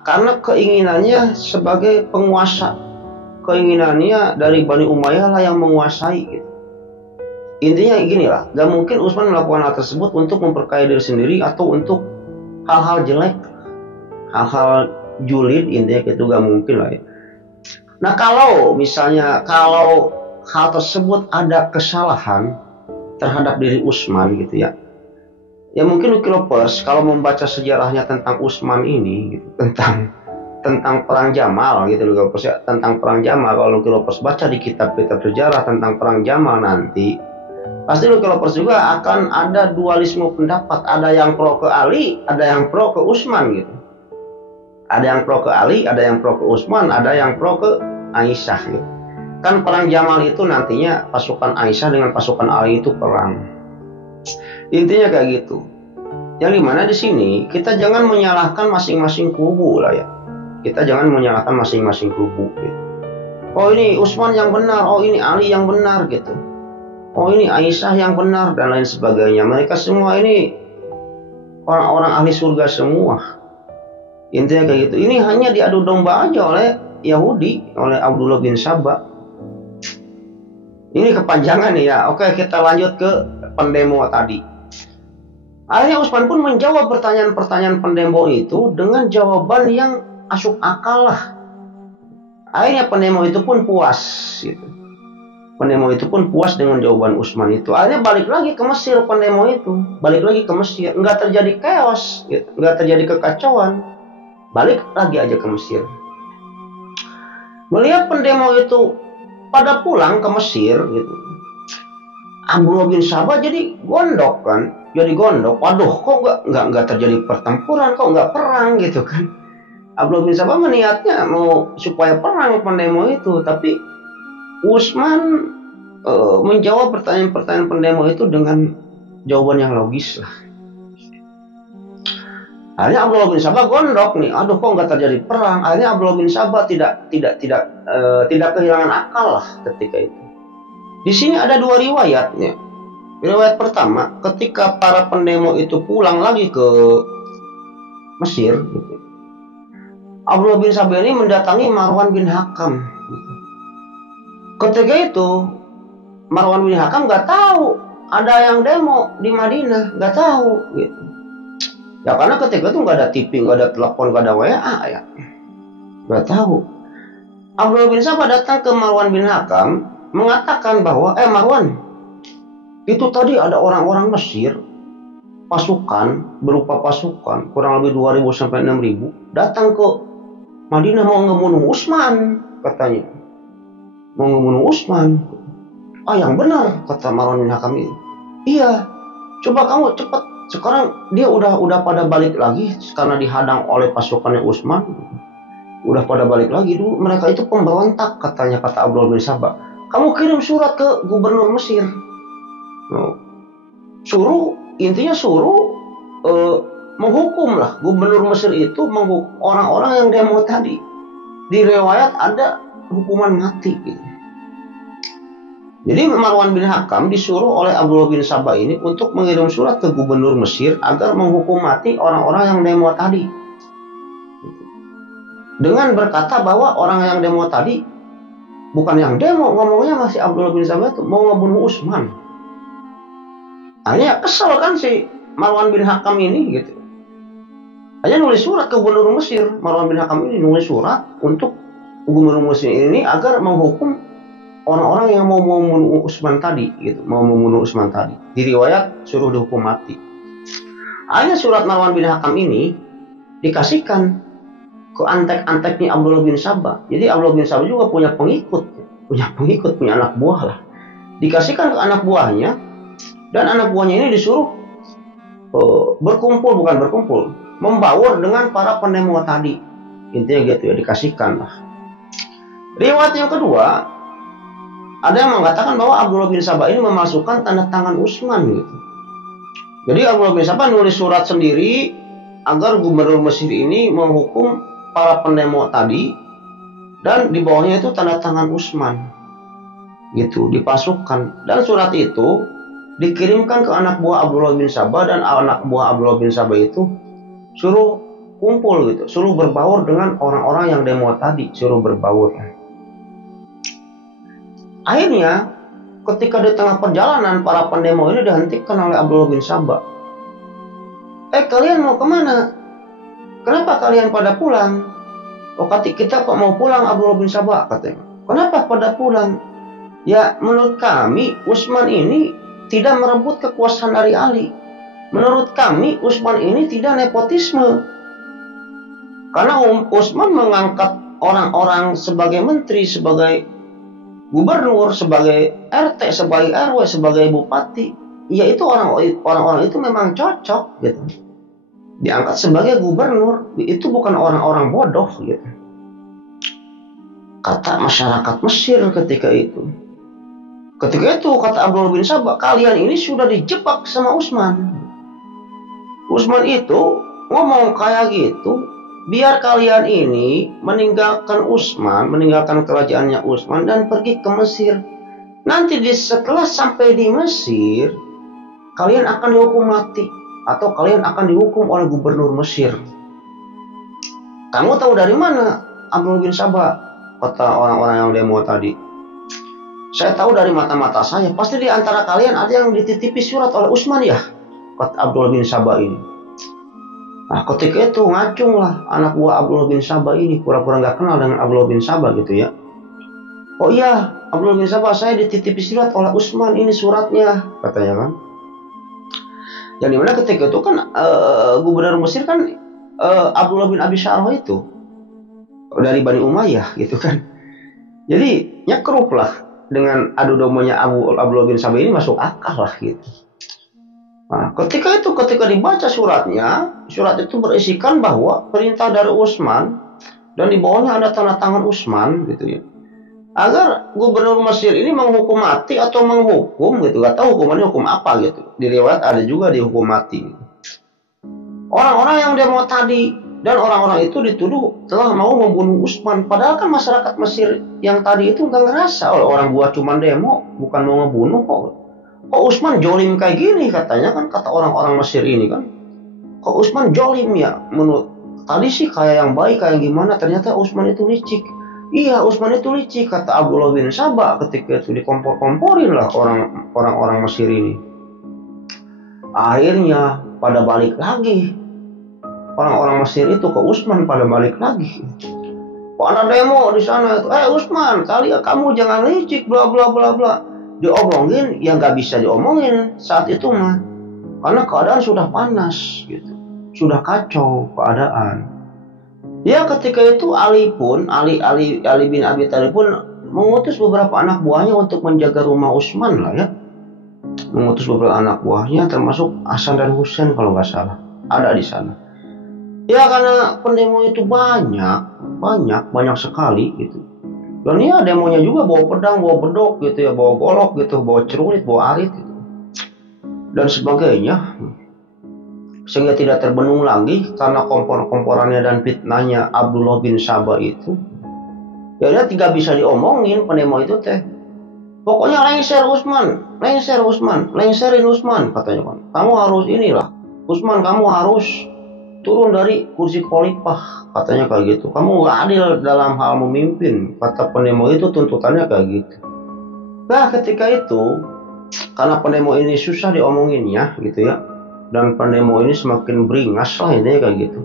karena keinginannya sebagai penguasa, keinginannya dari Bani Umayyah lah yang menguasai gitu. Intinya gini lah, gak mungkin Utsman melakukan hal tersebut untuk memperkaya diri sendiri atau untuk hal-hal jelek, hal-hal julid, intinya gitu gak mungkin lah ya. Nah kalau misalnya hal tersebut ada kesalahan terhadap diri Utsman gitu ya. Ya mungkin Lucky Lovers kalau membaca sejarahnya tentang Utsman ini gitu, tentang perang Jamal gitu Lucky Lovers ya, tentang perang Jamal. Kalau Lucky Lovers baca di kitab-kitab sejarah tentang perang Jamal nanti, pasti Lucky Lovers juga akan ada dualisme pendapat, ada yang pro ke Ali, ada yang pro ke Utsman gitu. Ada yang pro ke Ali, ada yang pro ke Utsman, ada yang pro ke Aisyah gitu. Kan perang Jamal itu nantinya pasukan Aisyah dengan pasukan Ali itu perang. Intinya kayak gitu. Yang dimana di sini kita jangan menyalahkan masing-masing kubu lah ya. Kita jangan menyalahkan masing-masing kubu gitu. Oh ini Utsman yang benar, oh ini Ali yang benar gitu. Oh ini Aisyah yang benar dan lain sebagainya. Mereka semua ini orang-orang ahli surga semua. Intinya kayak gitu. Ini hanya diadu domba aja oleh Yahudi, oleh Abdullah bin Sabah. Ini kepanjangan nih ya. Oke, kita lanjut ke pendemo tadi. Akhirnya Utsman pun menjawab pertanyaan-pertanyaan pendemo itu dengan jawaban yang masuk akal lah. Akhirnya pendemo itu pun puas gitu. Pendemo itu pun puas dengan jawaban Utsman itu. Akhirnya balik lagi ke Mesir pendemo itu. Balik lagi ke Mesir. Nggak terjadi chaos gitu. Nggak terjadi kekacauan. Balik lagi aja ke Mesir. Melihat pendemo itu pada pulang ke Mesir gitu, Abdullah bin Sabah jadi gondok kan, waduh kok nggak terjadi pertempuran, kok nggak perang gitu kan. Abdullah bin Sabah niatnya mau supaya perang pendemo itu, tapi Utsman menjawab pertanyaan-pertanyaan pendemo itu dengan jawaban yang logis lah. Akhirnya Abdullah bin Sabah gondok nih, aduh kok nggak terjadi perang. Akhirnya Abdullah bin Sabah tidak kehilangan akal lah ketika itu. Di sini ada dua riwayatnya. Riwayat pertama, ketika para pendemo itu pulang lagi ke Mesir gitu. Abdullah bin Sabah ini mendatangi Marwan bin Hakam gitu. Ketika itu Marwan bin Hakam nggak tahu ada yang demo di Madinah, nggak tahu gitu. Ya karena ketika itu nggak ada TV, nggak ada telepon, nggak ada WA ya, nggak tahu. Abdullah bin Sabah datang ke Marwan bin Hakam mengatakan bahwa Marwan, itu tadi ada orang-orang Mesir, pasukan berupa pasukan kurang lebih 2.000 sampai 6.000 datang ke Madinah mau ngebunuh Utsman, katanya. Mau ngebunuh Utsman. Yang benar, kata Marwan bin Hakam ini. Iya, coba kamu cepat. Sekarang dia udah pada balik lagi karena dihadang oleh pasukannya Utsman. Udah pada balik lagi dulu. Mereka itu pemberontak, katanya, kata Abdullah bin Sabah. Kamu kirim surat ke gubernur Mesir. Intinya suruh menghukum lah gubernur Mesir itu, menghukum orang-orang yang demo tadi. Di riwayat ada hukuman mati gitu. Jadi Marwan bin Hakam disuruh oleh Abdullah bin Sabah ini untuk mengirim surat ke gubernur Mesir agar menghukum mati orang-orang yang demo tadi. Dengan berkata bahwa orang yang demo tadi bukan yang demo, ngomongnya masih Abdullah bin Sabah itu mau ngebunuh Utsman. Hanya kesel kan si Marwan bin Hakam ini gitu. Hanya nulis surat ke gubernur Mesir. Marwan bin Hakam ini nulis surat untuk gubernur Mesir ini agar menghukum orang-orang yang mau membunuh Utsman tadi gitu, mau membunuh Utsman tadi. Di riwayat suruh dihukum mati. Hanya surat Marwan bin Hakam ini dikasihkan ke antek-anteknya Abdullah bin Sabah. Jadi Abdullah bin Sabah juga punya pengikut, punya anak buah lah. Dikasihkan ke anak buahnya, dan anak buahnya ini disuruh membaur dengan para pendemo tadi. Intinya gitu ya, dikasihkan lah. Riwayat yang kedua, ada yang mengatakan bahwa Abdullah bin Sabah ini memasukkan tanda tangan Utsman gitu. Jadi Abdullah bin Sabah nulis surat sendiri agar gubernur Mesir ini menghukum para pendemo tadi, dan di bawahnya itu tanda tangan Utsman gitu, dipasukkan. Dan surat itu dikirimkan ke anak buah Abdullah bin Sabah, dan anak buah Abdullah bin Sabah itu suruh kumpul gitu, suruh berbaur dengan orang-orang yang demo tadi, suruh berbaur. Akhirnya ketika di tengah perjalanan para pendemo ini dihentikan oleh Abdullah bin Sabah. Kalian mau kemana? Kenapa kalian pada pulang? Kita kok mau pulang, Abdullah bin Sabah, katanya. Kenapa pada pulang? Ya menurut kami Utsman ini tidak merebut kekuasaan dari Ali. Menurut kami Utsman ini tidak nepotisme. Karena Utsman mengangkat orang-orang sebagai menteri, sebagai gubernur, sebagai RT, sebagai RW, sebagai bupati. Yaitu orang-orang itu memang cocok gitu. Diangkat sebagai gubernur, itu bukan orang-orang bodoh gitu. Kata masyarakat Mesir ketika itu. Ketika itu kata Abdullah bin Sabah, kalian ini sudah dijebak sama Utsman. Utsman itu ngomong kayak gitu, biar kalian ini meninggalkan Utsman, meninggalkan kerajaannya Utsman dan pergi ke Mesir. Nanti setelah sampai di Mesir, kalian akan dihukum mati atau kalian akan dihukum oleh gubernur Mesir. Kamu tahu dari mana, Abdullah bin Sabah? Kata orang-orang yang demo tadi. Saya tahu dari mata-mata saya. Pasti di antara kalian ada yang dititipi surat oleh Utsman ya, kata Abdullah bin Sabah ini. Nah ketika itu ngacung lah anak buah Abdullah bin Sabah ini, pura-pura nggak kenal dengan Abdullah bin Sabah gitu ya. Oh iya, Abdullah bin Sabah, saya dititipi surat oleh Utsman, ini suratnya, katanya kan. Yang dimana ketika itu kan gubernur Mesir kan Abdullah bin Abi Syarah itu dari Bani Umayyah gitu kan. Jadi nyekrup lah dengan adu domonya Abdullah bin Sabah ini, masuk akal lah gitu. Nah, ketika dibaca suratnya, surat itu berisikan bahwa perintah dari Utsman dan di bawahnya ada tanda tangan Utsman gitu ya, agar gubernur Mesir ini menghukum mati atau menghukum gitu, gak tahu hukumannya hukum apa gitu. Di riwayat ada juga dihukum mati gitu. Orang-orang yang demo tadi, dan orang-orang itu dituduh telah mau membunuh Utsman. Padahal kan masyarakat Mesir yang tadi itu nggak ngerasa orang buat cuma demo, bukan mau ngebunuh kok. Kok Utsman jolim kayak gini, katanya kan, kata orang-orang Mesir ini kan. Kok Utsman jolim ya menurut tadi sih kayak yang baik, kayak yang gimana, ternyata Utsman itu licik. Iya, Utsman itu licik, kata Abdullah bin Sabah ketika itu dikompor-komporin lah orang-orang Mesir ini. Akhirnya pada balik lagi, orang-orang Mesir itu ke Utsman pada balik lagi. Kok ada demo di sana? Utsman, kamu jangan licik, bla bla bla bla. Diomongin, ya nggak bisa diomongin saat itu mah, karena keadaan sudah panas gitu, sudah kacau keadaan. Ya ketika itu Ali bin Abi Thalib pun mengutus beberapa anak buahnya untuk menjaga rumah Utsman lah ya. Mengutus beberapa anak buahnya termasuk Hasan dan Husain kalau nggak salah ada di sana. Ya karena pendemo itu banyak sekali gitu. Dan ya demonya juga bawa pedang, bawa bedok gitu ya, bawa golok gitu, bawa celurit, bawa arit gitu. Dan sebagainya. Sehingga tidak terbendung lagi karena kompor-komporannya dan fitnahnya Abdullah bin Sabah itu. Ya dia tidak bisa diomongin pendemo itu teh. Pokoknya lengserin Utsman katanya kan. Kamu harus inilah, Utsman kamu harus turun dari kursi khalifah katanya kayak gitu. Kamu gak adil dalam hal memimpin, kata pendemo itu, tuntutannya kayak gitu. Nah ketika itu karena pendemo ini susah diomonginnya gitu ya, dan pendemo ini semakin beringas lah intinya kayak gitu.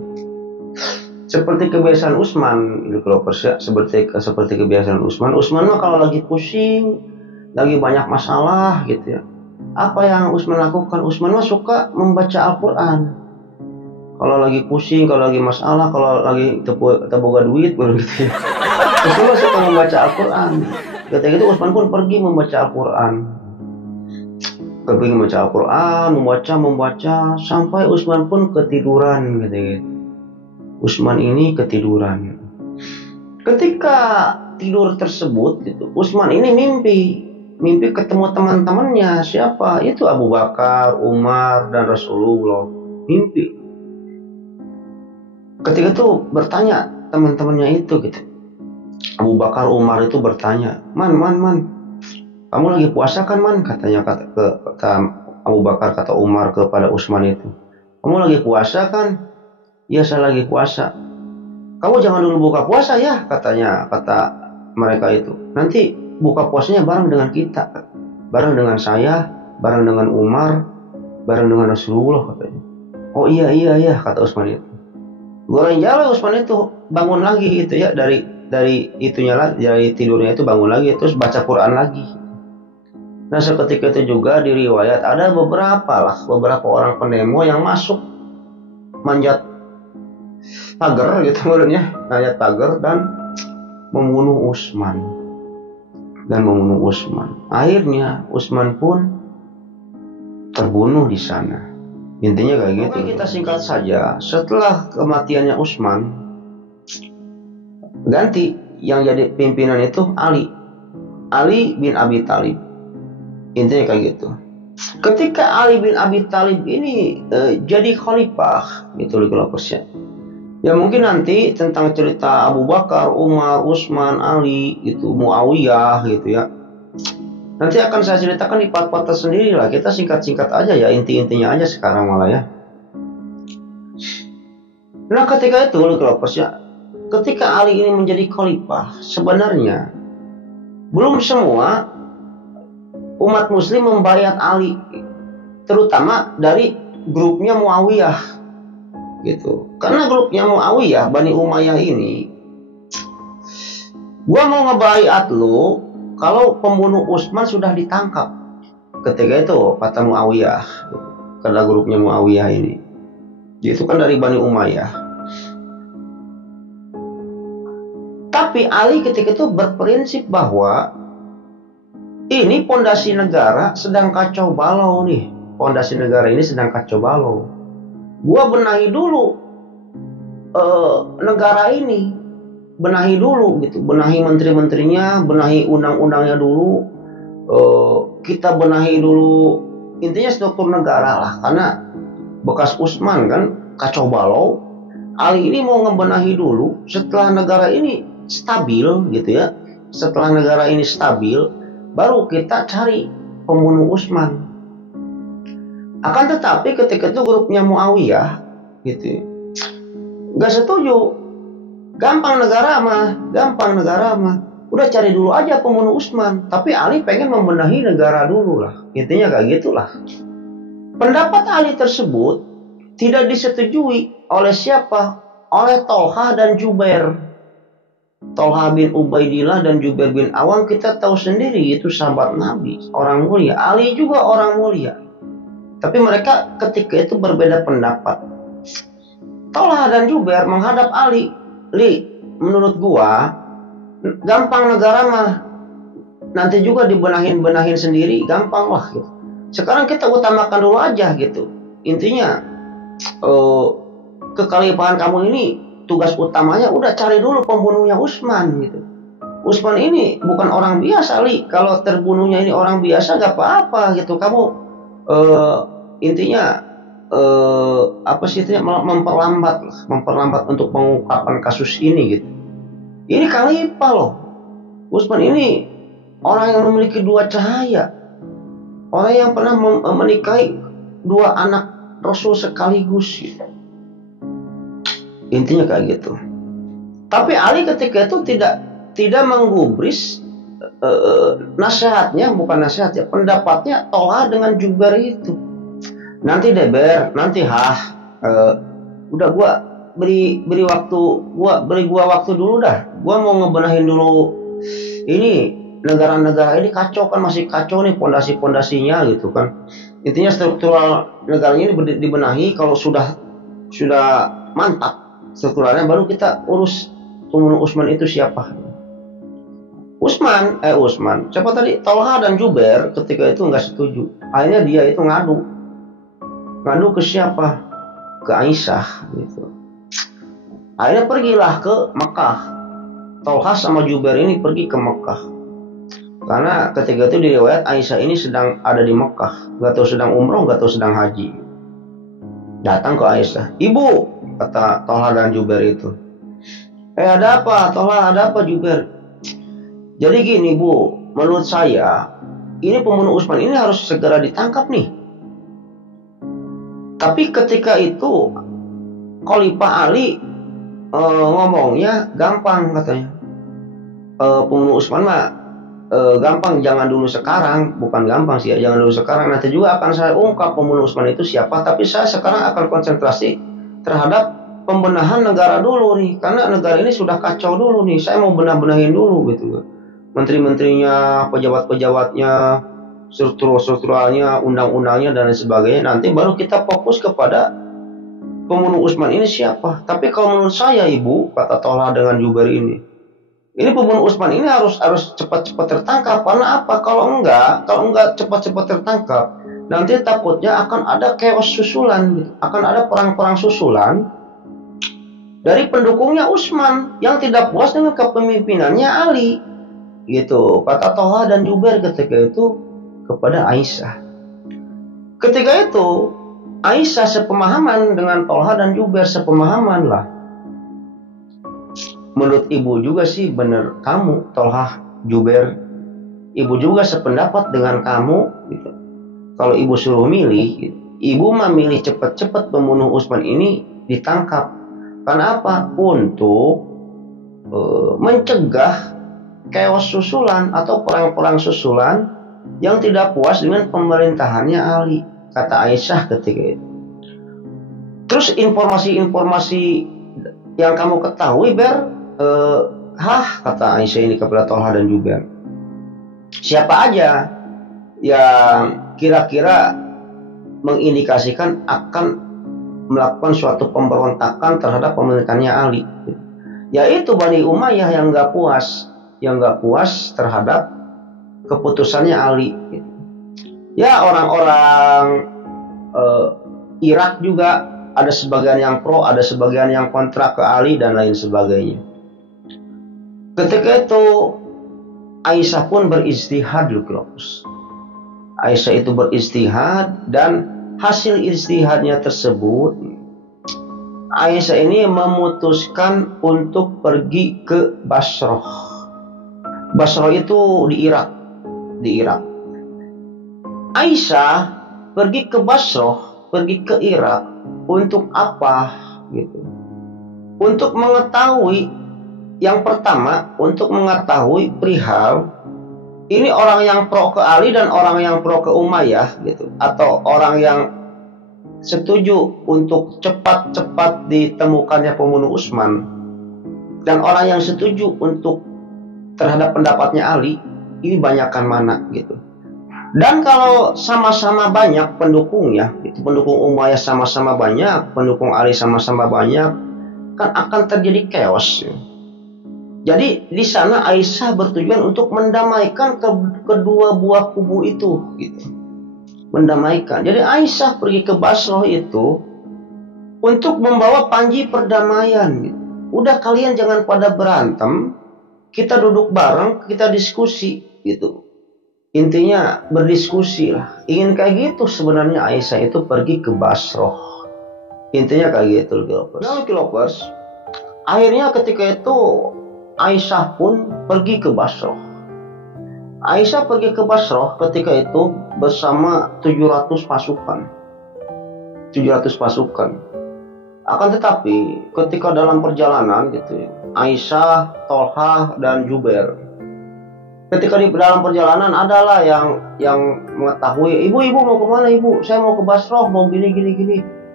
Seperti kebiasaan Utsman gitu loh, seperti kebiasaan Utsman mah kalau lagi pusing, lagi banyak masalah gitu ya, apa yang Utsman lakukan? Utsman mah suka membaca Al-Quran. Kalau lagi pusing, kalau lagi masalah, kalau lagi teboga duit gitu ya, Utsman suka membaca Al-Quran. Ketika itu Utsman pun pergi membaca Al-Quran. Membaca Al-Quran, membaca sampai Utsman pun ketiduran gitu. Utsman ini ketiduran. Ketika tidur tersebut gitu, Utsman ini mimpi ketemu teman-temannya. Siapa? Itu Abu Bakar, Umar, dan Rasulullah. Mimpi. Ketika itu bertanya teman-temannya itu gitu. Abu Bakar, Umar itu bertanya, Man, kamu lagi puasa kan Man? Kata Abu Bakar, kata Umar kepada Utsman itu. Kamu lagi puasa kan? Ya saya lagi puasa. Kamu jangan dulu buka puasa ya, kata mereka itu. Nanti buka puasanya bareng dengan kita. Bareng dengan saya, bareng dengan Umar, bareng dengan Rasulullah katanya. Oh iya kata Utsman itu. Goreng jalan Utsman itu bangun lagi gitu ya, dari tidurnya itu bangun lagi, terus baca Quran lagi. Nah seketika itu juga di riwayat ada beberapa orang pendemo yang masuk manjat pagar gitu menurutnya, manjat pagar dan membunuh Utsman. Akhirnya Utsman pun terbunuh di sana. Intinya kayak gitu. Oke, kita singkat saja. Setelah kematiannya Utsman, ganti yang jadi pimpinan itu Ali bin Abi Thalib. Intinya kayak gitu. Ketika Ali bin Abi Thalib ini jadi khalifah gitu loh persnya. Ya mungkin nanti tentang cerita Abu Bakar, Umar, Utsman, Ali itu Muawiyah gitu ya. Nanti akan saya ceritakan di part-part tersendiri lah. Kita singkat-singkat aja ya, inti-intinya aja sekarang malah ya. Nah ketika itu lovers ya, ketika Ali ini menjadi khalifah, sebenarnya belum semua umat muslim membayat Ali, terutama dari grupnya Muawiyah gitu. Karena grupnya Muawiyah, Bani Umayyah ini, gua mau ngebaiat lu kalau pembunuh Utsman sudah ditangkap. Ketika itu kata Muawiyah, kata grupnya Muawiyah ini, itu kan dari Bani Umayyah. Tapi Ali ketika itu berprinsip bahwa ini pondasi negara sedang kacau balau nih. Pondasi negara ini sedang kacau balau. Gua benahi dulu negara ini. Benahi dulu gitu, benahi menteri-menterinya, benahi undang-undangnya dulu, kita benahi dulu, intinya struktur negara lah, karena bekas Utsman kan kacau balau. Ali ini mau ngebenahi dulu, setelah negara ini stabil gitu ya, setelah negara ini stabil, baru kita cari pembunuh Utsman. Akan tetapi ketika itu grupnya Muawiyah gitu, Gak setuju. Gampang negara mah. Udah cari dulu aja pembunuh Utsman. Tapi Ali pengen membenahi negara dulu lah. Intinya kayak gitulah. Pendapat Ali tersebut tidak disetujui oleh siapa? Oleh Tolha dan Jubair. Tolha bin Ubaidillah dan Jubair bin Awam kita tahu sendiri itu sahabat Nabi, orang mulia. Ali juga orang mulia. Tapi mereka ketika itu berbeda pendapat. Tolha dan Jubair menghadap Ali. Li, menurut gua gampang negara mah. Nanti juga dibenahin sendiri, gampang lah gitu. Sekarang kita utamakan dulu aja gitu. Intinya kekhalifahan kamu ini tugas utamanya udah cari dulu pembunuhnya Utsman gitu. Utsman ini bukan orang biasa, Li. Kalau terbunuhnya ini orang biasa gak apa-apa gitu. Kamu intinya memperlambat untuk pengungkapan kasus ini gitu. Ini khalifah loh. Utsman ini orang yang memiliki dua cahaya. Orang yang pernah menikahi dua anak Rasul sekaligus gitu. Intinya kayak gitu. Tapi Ali ketika itu tidak menggubris nasihatnya, bukan nasihat ya, pendapatnya Tolha dengan Jubair itu. Nanti Deber, nanti udah gua beri gua waktu dulu dah. Gua mau ngebenahin dulu ini negara-negara ini kacau kan, masih kacau nih pondasi-pondasinya gitu kan. Intinya struktural negaranya ini dibenahi. Kalau sudah mantap strukturalnya, baru kita urus pembunuh Utsman itu siapa. Utsman, siapa tadi? Tolha dan Jubair ketika itu nggak setuju. Akhirnya dia itu ngadu ke siapa? Ke Aisyah gitu. Akhirnya pergilah ke Mekah. Tolha sama Jubair ini pergi ke Mekah. Karena ketika itu di riwayat Aisyah ini sedang ada di Mekah, nggak tahu sedang umroh, nggak tahu sedang haji. Datang ke Aisyah, "Ibu," kata Tolha dan Jubair itu. Ada apa Tolha, ada apa Jubair? Jadi gini Bu, menurut saya ini pembunuh Utsman ini harus segera ditangkap nih. Tapi ketika itu Khalifah Ali ngomongnya gampang katanya. Pembunuh Utsman mah gampang, jangan dulu sekarang. Bukan gampang sih ya, jangan dulu sekarang. Nanti juga akan saya ungkap pembunuh Utsman itu siapa. Tapi saya sekarang akan konsentrasi terhadap pembenahan negara dulu nih. Karena negara ini sudah kacau dulu nih. Saya mau benahin dulu gitu. Menteri-menterinya, pejabat-pejabatnya, strukturalnya, undang-undangnya dan lain sebagainya. Nanti baru kita fokus kepada pembunuh Utsman ini siapa. Tapi kalau menurut saya Ibu, kata Tolha dengan Jubair ini pembunuh Utsman ini harus cepat-cepat tertangkap. Karena apa? Kalau enggak cepat-cepat tertangkap, nanti takutnya akan ada chaos susulan, akan ada perang-perang susulan dari pendukungnya Utsman yang tidak puas dengan kepemimpinannya Ali. Gitu, kata Tolha dan Jubair ketika itu kepada Aisyah. Ketika itu Aisyah sepemahaman dengan Tolha dan Jubair, sepemahaman lah. Menurut ibu juga sih bener kamu Tolha, Jubair. Ibu juga sependapat dengan kamu gitu. Kalau ibu suruh milih gitu, ibu mah milih cepat-cepat pembunuh Utsman ini ditangkap. Karena apa? Untuk mencegah chaos susulan atau perang-perang susulan yang tidak puas dengan pemerintahannya Ali, kata Aisyah ketika itu. Terus informasi-informasi yang kamu ketahui Ber, kata Aisyah ini kepada Tolha dan Jubair, siapa aja yang kira-kira mengindikasikan akan melakukan suatu pemberontakan terhadap pemerintahannya Ali, yaitu Bani Umayyah yang nggak puas terhadap keputusannya Ali. Ya orang-orang Irak juga ada sebagian yang pro, ada sebagian yang kontra ke Ali dan lain sebagainya. Ketika itu Aisyah pun beristihad. Aisyah itu beristihad dan hasil istihadnya tersebut, Aisyah ini memutuskan untuk pergi ke Basrah. Basrah itu di Irak. Aisyah pergi ke Basrah, pergi ke Irak untuk apa gitu? untuk mengetahui yang pertama, untuk mengetahui perihal ini orang yang pro ke Ali dan orang yang pro ke Umayyah gitu, atau orang yang setuju untuk cepat-cepat ditemukannya pembunuh Utsman dan orang yang setuju untuk terhadap pendapatnya Ali, ini banyakkan mana gitu. Dan kalau sama-sama banyak pendukungnya, itu pendukung Umayyah sama-sama banyak, pendukung Ali sama-sama banyak, kan akan terjadi chaos. Jadi di sana Aisyah bertujuan untuk mendamaikan kedua buah kubu itu, gitu. Mendamaikan. Jadi Aisyah pergi ke Basrah itu untuk membawa panji perdamaian. Gitu. Udah kalian jangan pada berantem, kita duduk bareng, kita diskusi, gitu. Intinya berdiskusi lah. Ingin kayak gitu sebenarnya Aisyah itu pergi ke Basrah. Intinya kayak gitu, Kilopers. Akhirnya ketika itu Aisyah pun pergi ke Basrah. Aisyah pergi ke Basrah ketika itu bersama 700 pasukan. 700 pasukan. Akan tetapi ketika dalam perjalanan gitu, Aisyah, Tolhah dan Jubair. Ketika di dalam perjalanan adalah yang mengetahui, ibu mau kemana ibu? Saya mau ke Basrah, mau gini.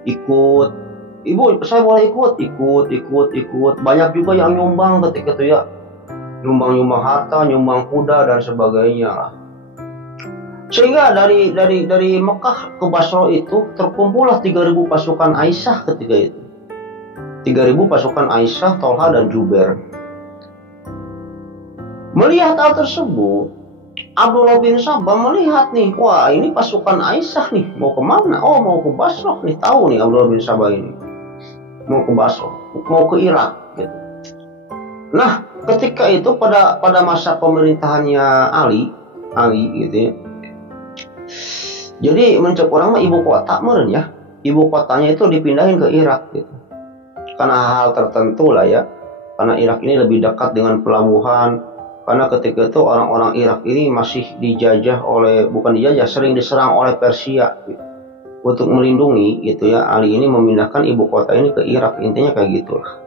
Ikut. Ibu, saya boleh ikut. Banyak juga yang nyumbang ketika itu ya. Nyumbang harta, nyumbang kuda dan sebagainya. Sehingga dari Mekah ke Basrah itu terkumpullah 3.000 pasukan Aisyah ketika itu. 3.000 pasukan Aisyah, Tolha dan Jubair. Melihat hal tersebut, Abdullah bin Sabah melihat nih, wah ini pasukan Aisyah nih, mau kemana? Oh mau ke Basrah nih, tahu nih Abdullah bin Sabah ini. Mau ke Basrah, mau ke Irak gitu. Nah ketika itu pada masa pemerintahannya Ali gitu ya, jadi mencek orang mah ibu kota meren ya, ibu kotanya itu dipindahin ke Irak gitu, karena hal tertentu lah ya, karena Irak ini lebih dekat dengan pelabuhan, karena ketika itu orang-orang Irak ini masih dijajah oleh, bukan dijajah, sering diserang oleh Persia gitu. Untuk melindungi gitu ya, Ali ini memindahkan ibu kota ini ke Irak, intinya kayak gitulah.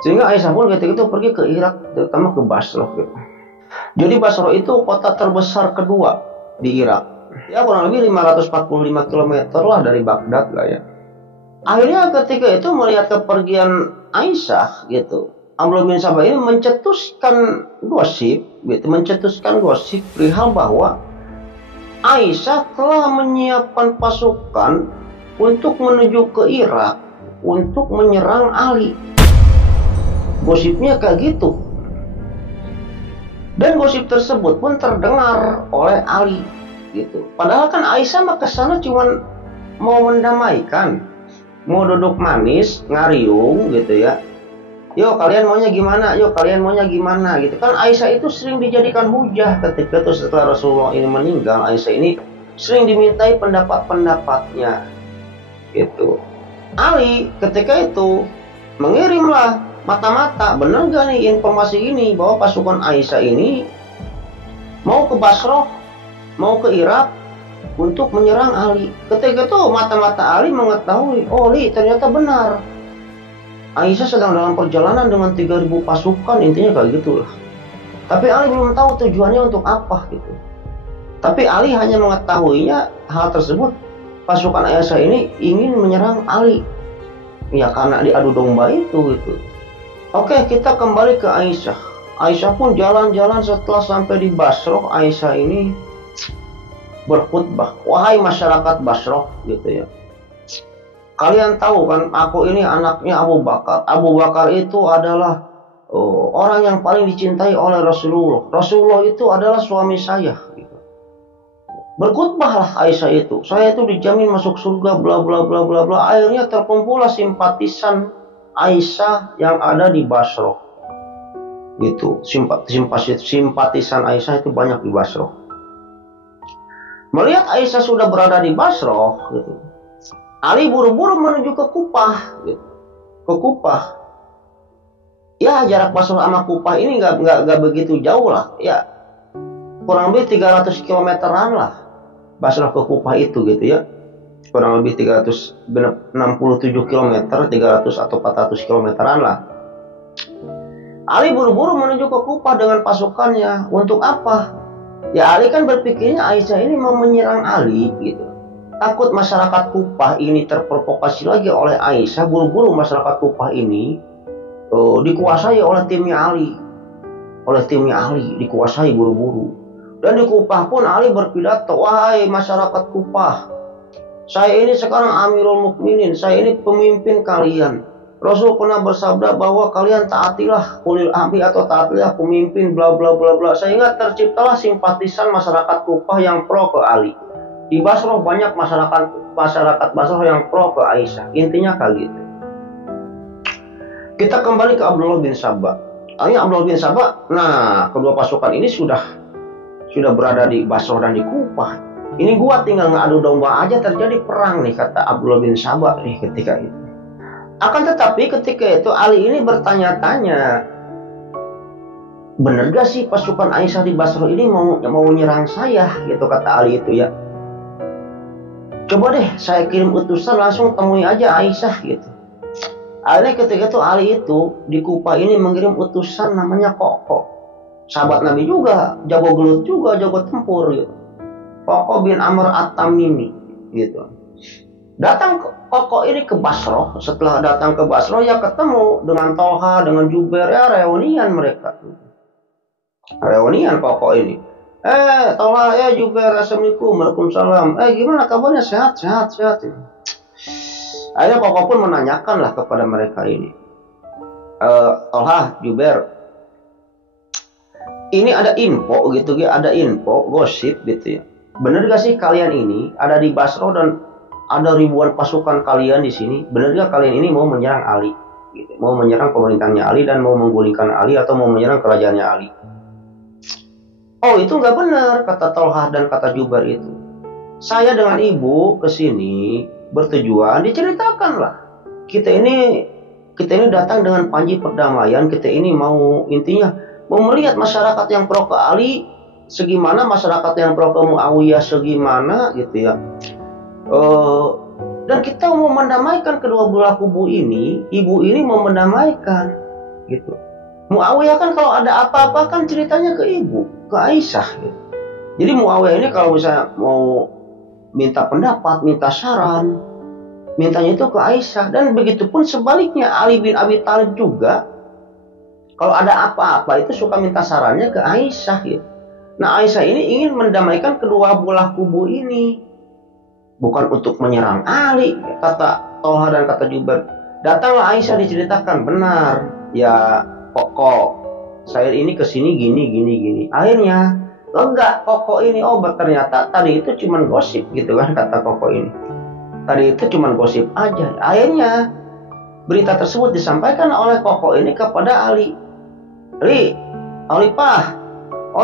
Sehingga Aisyah pun ketika itu pergi ke Irak, terutama ke Basrah gitu. Jadi Basrah itu kota terbesar kedua di Irak. Ya kurang lebih 545 km lah dari Baghdad lah ya. Akhirnya ketika itu melihat kepergian Aisyah gitu, Abdullah bin Sabah ini mencetuskan gosip perihal bahwa Aisyah telah menyiapkan pasukan untuk menuju ke Irak untuk menyerang Ali. Gosipnya kayak gitu. Dan gosip tersebut pun terdengar oleh Ali gitu. Padahal kan Aisyah mah kesana cuma mau mendamaikan, mau duduk manis, ngariung gitu ya. Yo kalian maunya gimana gitu kan. Aisyah itu sering dijadikan hujah ketika itu setelah Rasulullah ini meninggal. Aisyah ini sering dimintai pendapat-pendapatnya gitu. Ali ketika itu mengirimlah mata-mata, benar gak nih informasi ini bahwa pasukan Aisyah ini mau ke Basrah, mau ke Irak untuk menyerang Ali. Ketika itu mata-mata Ali mengetahui, oh Ali ternyata benar, Aisyah sedang dalam perjalanan dengan 3.000 pasukan, intinya kayak gitulah. Tapi Ali belum tahu tujuannya untuk apa gitu. Tapi Ali hanya mengetahuinya hal tersebut, pasukan Aisyah ini ingin menyerang Ali. Ya karena diadu domba itu gitu. Oke, kita kembali ke Aisyah. Aisyah pun jalan-jalan, setelah sampai di Basrah, Aisyah ini berkhutbah, wahai masyarakat Basrah gitu ya. Kalian tahu kan, aku ini anaknya Abu Bakar. Abu Bakar itu adalah orang yang paling dicintai oleh Rasulullah. Rasulullah itu adalah suami saya. Gitu. Berkhutbahlah Aisyah itu. Saya itu dijamin masuk surga, bla bla bla bla bla. Akhirnya terkumpullah simpatisan Aisyah yang ada di Basrah. Gitu. Simpatisan Aisyah itu banyak di Basrah. Melihat Aisyah sudah berada di Basrah, gitu, Ali buru-buru menuju ke Kufah, gitu. Ke Kufah. Ya jarak Basrah sama Kufah ini nggak begitu jauh lah. Ya kurang lebih 300 kilometeran lah Basrah ke Kufah itu gitu ya. kurang lebih 367 km, 300 atau 400 kilometeran lah. Ali buru-buru menuju ke Kufah dengan pasukannya. Untuk apa? Ya Ali kan berpikirnya Aisyah ini mau menyerang Ali gitu. Takut masyarakat Kufah ini terprovokasi lagi oleh Aisyah. Buru-buru masyarakat Kufah ini dikuasai oleh timnya Ali. Dikuasai buru-buru. Dan di Kufah pun Ali berpidato, wahai masyarakat Kufah, saya ini sekarang Amirul Mukminin, saya ini pemimpin kalian. Rasul pernah bersabda bahwa kalian taatilah ulil amri atau taatilah pemimpin bla bla bla bla, sehingga terciptalah simpatisan masyarakat Kufah yang pro ke Ali. Di Basrah banyak masyarakat Basrah yang pro ke Aisyah. Intinya kayak gitu. Kita kembali ke Abdullah bin Sabah. Abdullah bin Sabah, nah kedua pasukan ini sudah berada di Basrah dan di Kufah. Ini gua tinggal ngadu domba aja terjadi perang nih, kata Abdullah bin Sabah nih ketika itu. Akan tetapi ketika itu Ali ini bertanya-tanya, bener gak sih pasukan Aisyah di Basrah ini mau menyerang saya gitu, kata Ali itu ya. Coba deh saya kirim utusan langsung temui aja Aisyah gitu. Akhirnya ketika itu Ali itu di Kufah ini mengirim utusan namanya Koko. Sahabat Nabi juga, jago gelut juga, jago tempur gitu. Koko bin Amr At-Tamimi gitu. Datang Koko ini ke Basrah. Setelah datang ke Basrah ya ketemu dengan Tolha, dengan Jubair, ya reunian mereka. Reunian Koko ini. Tolha, ya Jubair, assalamualaikum, waalaikumsalam. Gimana kabarnya? Sehat. Akhirnya Koko pun menanyakan lah kepada mereka ini. Tolha, Jubair, ini ada info gitu ya, ada info, gosip gitu ya. Bener gak sih kalian ini ada di Basrah dan ada ribuan pasukan kalian di sini? Bener gak kalian ini mau menyerang Ali? Gitu. Mau menyerang pemerintahnya Ali dan mau menggulingkan Ali atau mau menyerang kerajaannya Ali? Oh itu nggak benar, kata Tolha dan kata Jubair itu. Saya dengan ibu kesini bertujuan diceritakan lah. Kita ini datang dengan panji perdamaian. Kita ini mau intinya mau melihat masyarakat yang pro ke Ali segimana, masyarakat yang pro ke Muawiyah segimana gitu ya. Dan kita mau mendamaikan kedua belah kubu ini. Ibu ini mau mendamaikan gitu. Muawiyah kan kalau ada apa-apa kan ceritanya ke ibu, ke Aisyah gitu. Jadi Muawiyah ini kalau misalnya mau minta pendapat, minta saran, mintanya itu ke Aisyah. Dan begitu pun sebaliknya, Ali bin Abi Thalib juga kalau ada apa-apa itu suka minta sarannya ke Aisyah gitu. Nah Aisyah ini ingin mendamaikan kedua belah kubu ini, bukan untuk menyerang Ali, kata Tolha dan kata Jubair. Datanglah Aisyah diceritakan, benar ya Koko, saya ini kesini gini. Akhirnya lega Koko ini, ternyata tadi itu cuman gosip gitu kan, kata Koko ini. Tadi itu cuman gosip aja. Akhirnya berita tersebut disampaikan oleh Koko ini kepada Ali. Ali Pah,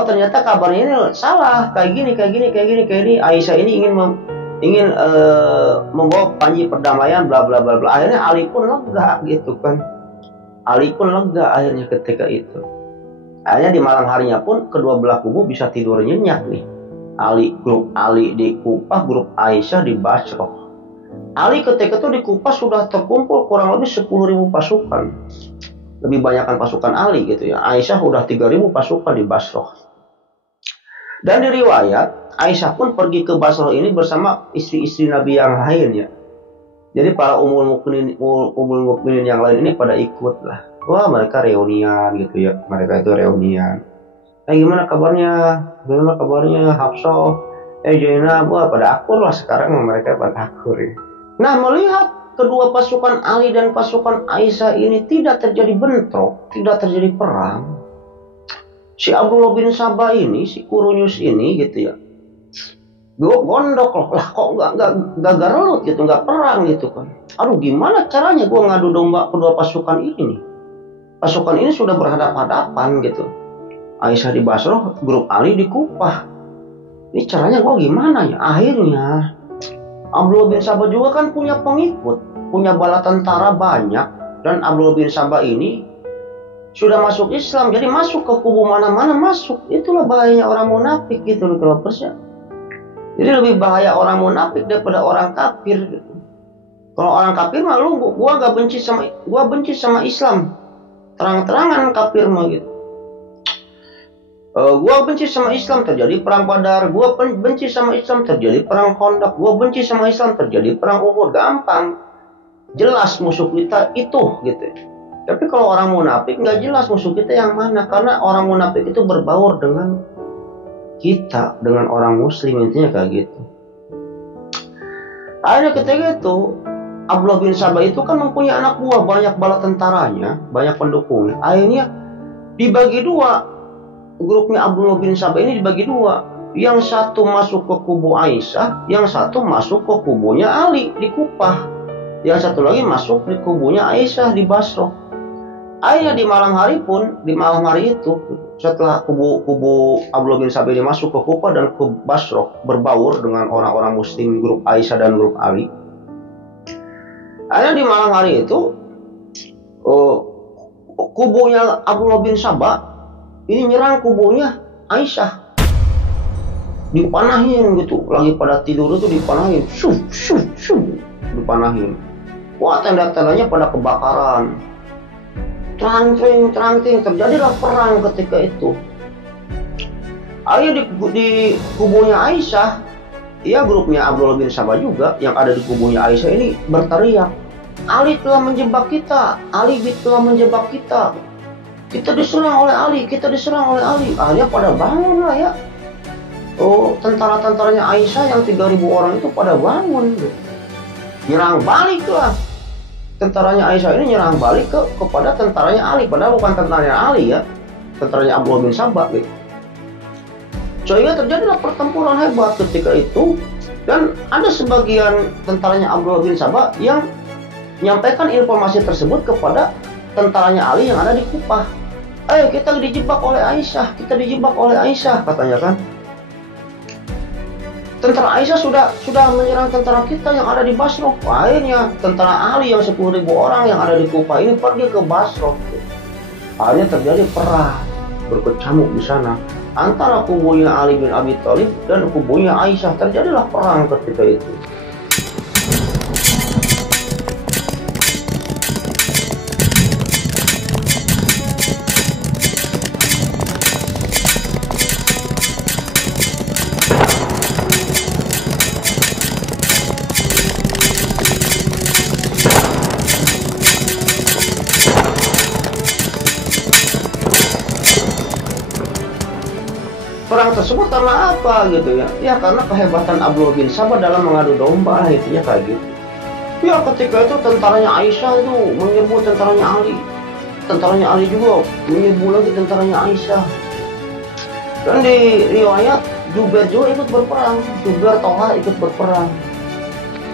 ternyata kabarnya ini salah, kayak gini. Aisyah ini ingin membawa panji perdamaian bla bla bla bla. Akhirnya Ali pun lega gitu kan. Akhirnya ketika itu. Akhirnya di malam harinya pun kedua belah kubu bisa tidur nyenyak nih. Grup Ali di Kufah, grup Aisyah di Basrah. Ali ketika itu di Kufah sudah terkumpul kurang lebih 10.000 pasukan. Lebih banyakkan pasukan Ali gitu ya. Aisyah udah 3.000 pasukan di Basrah. Dan di riwayat Aisyah pun pergi ke Basrah ini bersama istri-istri Nabi yang lain ya. Jadi para umul mukminin yang lain ini pada ikut lah. Wah mereka reunian gitu ya. Mereka itu reunian. Gimana kabarnya Hafsah, Zainab, wah pada akur lah sekarang, mereka pada akur ya. Nah melihat kedua pasukan Ali dan pasukan Aisyah ini tidak terjadi bentrok, tidak terjadi perang, si Abdullah bin Sabah ini, si Kurunyus ini gitu ya, gue gondok lah kok nggak gerelut gitu, nggak perang gitu kan. Aduh gimana caranya gue ngadu domba kedua pasukan ini nih. Pasukan ini sudah berhadapan-hadapan gitu. Aisyah di Basrah, grup Ali di Kufah. Ini caranya gue gimana ya? Akhirnya Abdullah bin Sabah juga kan punya pengikut, punya bala tentara banyak, dan Abdullah bin Sabah ini sudah masuk Islam, jadi masuk ke kubu mana-mana masuk. Itulah bahayanya orang munafik gitu loh, ya. Jadi lebih bahaya orang munafik daripada orang kafir gitu. Kalau orang kafir mah gua benci sama Islam. Terang-terangan kafir mah gitu. Gua benci sama Islam, terjadi perang Badar. Gua benci sama Islam, terjadi perang Khandaq. Gua benci sama Islam, terjadi perang Uhud. Gampang, jelas musuh kita itu gitu. Tapi kalau orang munafik nggak jelas musuh kita yang mana, karena orang munafik itu berbaur dengan kita, dengan orang muslim, intinya kayak gitu. Akhirnya ketika itu Abdullah bin Sabah itu kan mempunyai anak buah, banyak bala tentaranya, banyak pendukungnya. Akhirnya dibagi dua, grupnya Abdullah bin Sabah ini dibagi dua. Yang satu masuk ke kubu Aisyah, yang satu masuk ke kubunya Ali di Kufah, yang satu lagi masuk di kubunya Aisyah di Basrah. Akhirnya di malam hari itu setelah kubu Abdullah bin Sabah ini masuk ke Kufah dan ke Basrah, berbaur dengan orang-orang muslim grup Aisyah dan grup Ali. Akhirnya di malam hari itu kubunya Abdullah bin Sabah ini nyerang kubunya Aisyah, dipanahin gitu, lagi pada tidur itu dipanahin, dipanahin. Wah, tenda-tendanya pada kebakaran, terang-tering, terjadilah perang ketika itu. Akhirnya di kubunya Aisyah, ya grupnya Abdullah bin Sabah juga yang ada di kubunya Aisyah ini berteriak, Ali telah menjebak kita, Ali telah menjebak kita. Kita diserang oleh Ali, kita diserang oleh Ali. Akhirnya pada bangun lah ya. Tentara-tentaranya Aisyah yang 3.000 orang itu pada bangun. Nyerang balik lah. Tentaranya Aisyah ini nyerang balik kepada tentaranya Ali. Padahal bukan tentaranya Ali ya. Tentaranya Abdullah bin Sabah gitu. Sehingga terjadilah pertempuran hebat ketika itu. Dan ada sebagian tentaranya Abdullah bin Sabah yang menyampaikan informasi tersebut kepada tentaranya Ali yang ada di Kufah. Kita dijebak oleh Aisyah, kita dijebak oleh Aisyah, katanya kan. Tentara Aisyah sudah menyerang tentara kita yang ada di Basrah. Akhirnya tentara Ali yang 10.000 orang yang ada di Kufah ini pergi ke Basrah. Akhirnya terjadi perang berkecamuk di sana antara kubunya Ali bin Abi Thalib dan kubunya Aisyah. Terjadilah perang ketika itu. Perang tersebut karena apa gitu ya? Ya karena kehebatan Abdullah bin Sabah dalam mengadu domba lah, intinya kayak gitu. Ya ketika itu tentaranya Aisyah itu menyerbu tentaranya Ali. Tentaranya Ali juga menyerbu lagi tentaranya Aisyah. Dan di riwayat Jubair juga ikut berperang. Jubair Toha ikut berperang.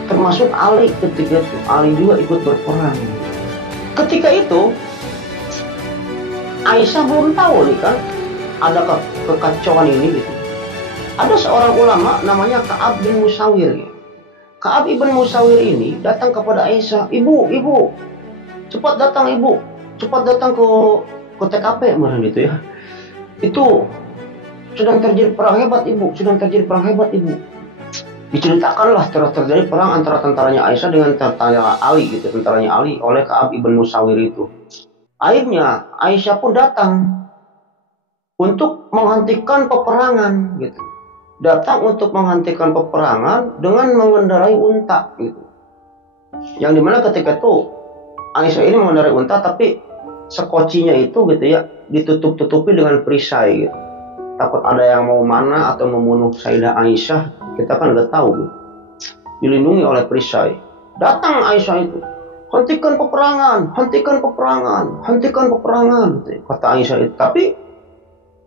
Termasuk Ali ketika itu. Ali juga ikut berperang. Ketika itu Aisyah belum tahu nih kan ada kekacauan ini gitu. Ada seorang ulama namanya Ka'ab bin Musawir. Ka'ab ibn Musawir ini datang kepada Aisyah, ibu, cepat datang ibu, cepat datang ke TKP kemarin gitu ya. Itu sedang terjadi perang hebat ibu, Diceritakanlah terjadi perang antara tentaranya Aisyah dengan tentara Ali gitu, tentaranya Ali oleh Ka'ab ibn Musawir itu. Akhirnya Aisyah pun datang untuk menghentikan peperangan gitu. Datang untuk menghentikan peperangan dengan mengendarai unta gitu. Yang dimana ketika itu Aisyah ini mengendarai unta, tapi sekocinya itu gitu ya ditutup-tutupi dengan perisai gitu. Takut ada yang mau mana atau membunuh Sayyidah Aisyah, kita kan nggak tahu gitu. Dilindungi oleh perisai. Datang Aisyah itu, hentikan peperangan gitu ya, kata Aisyah itu. Tapi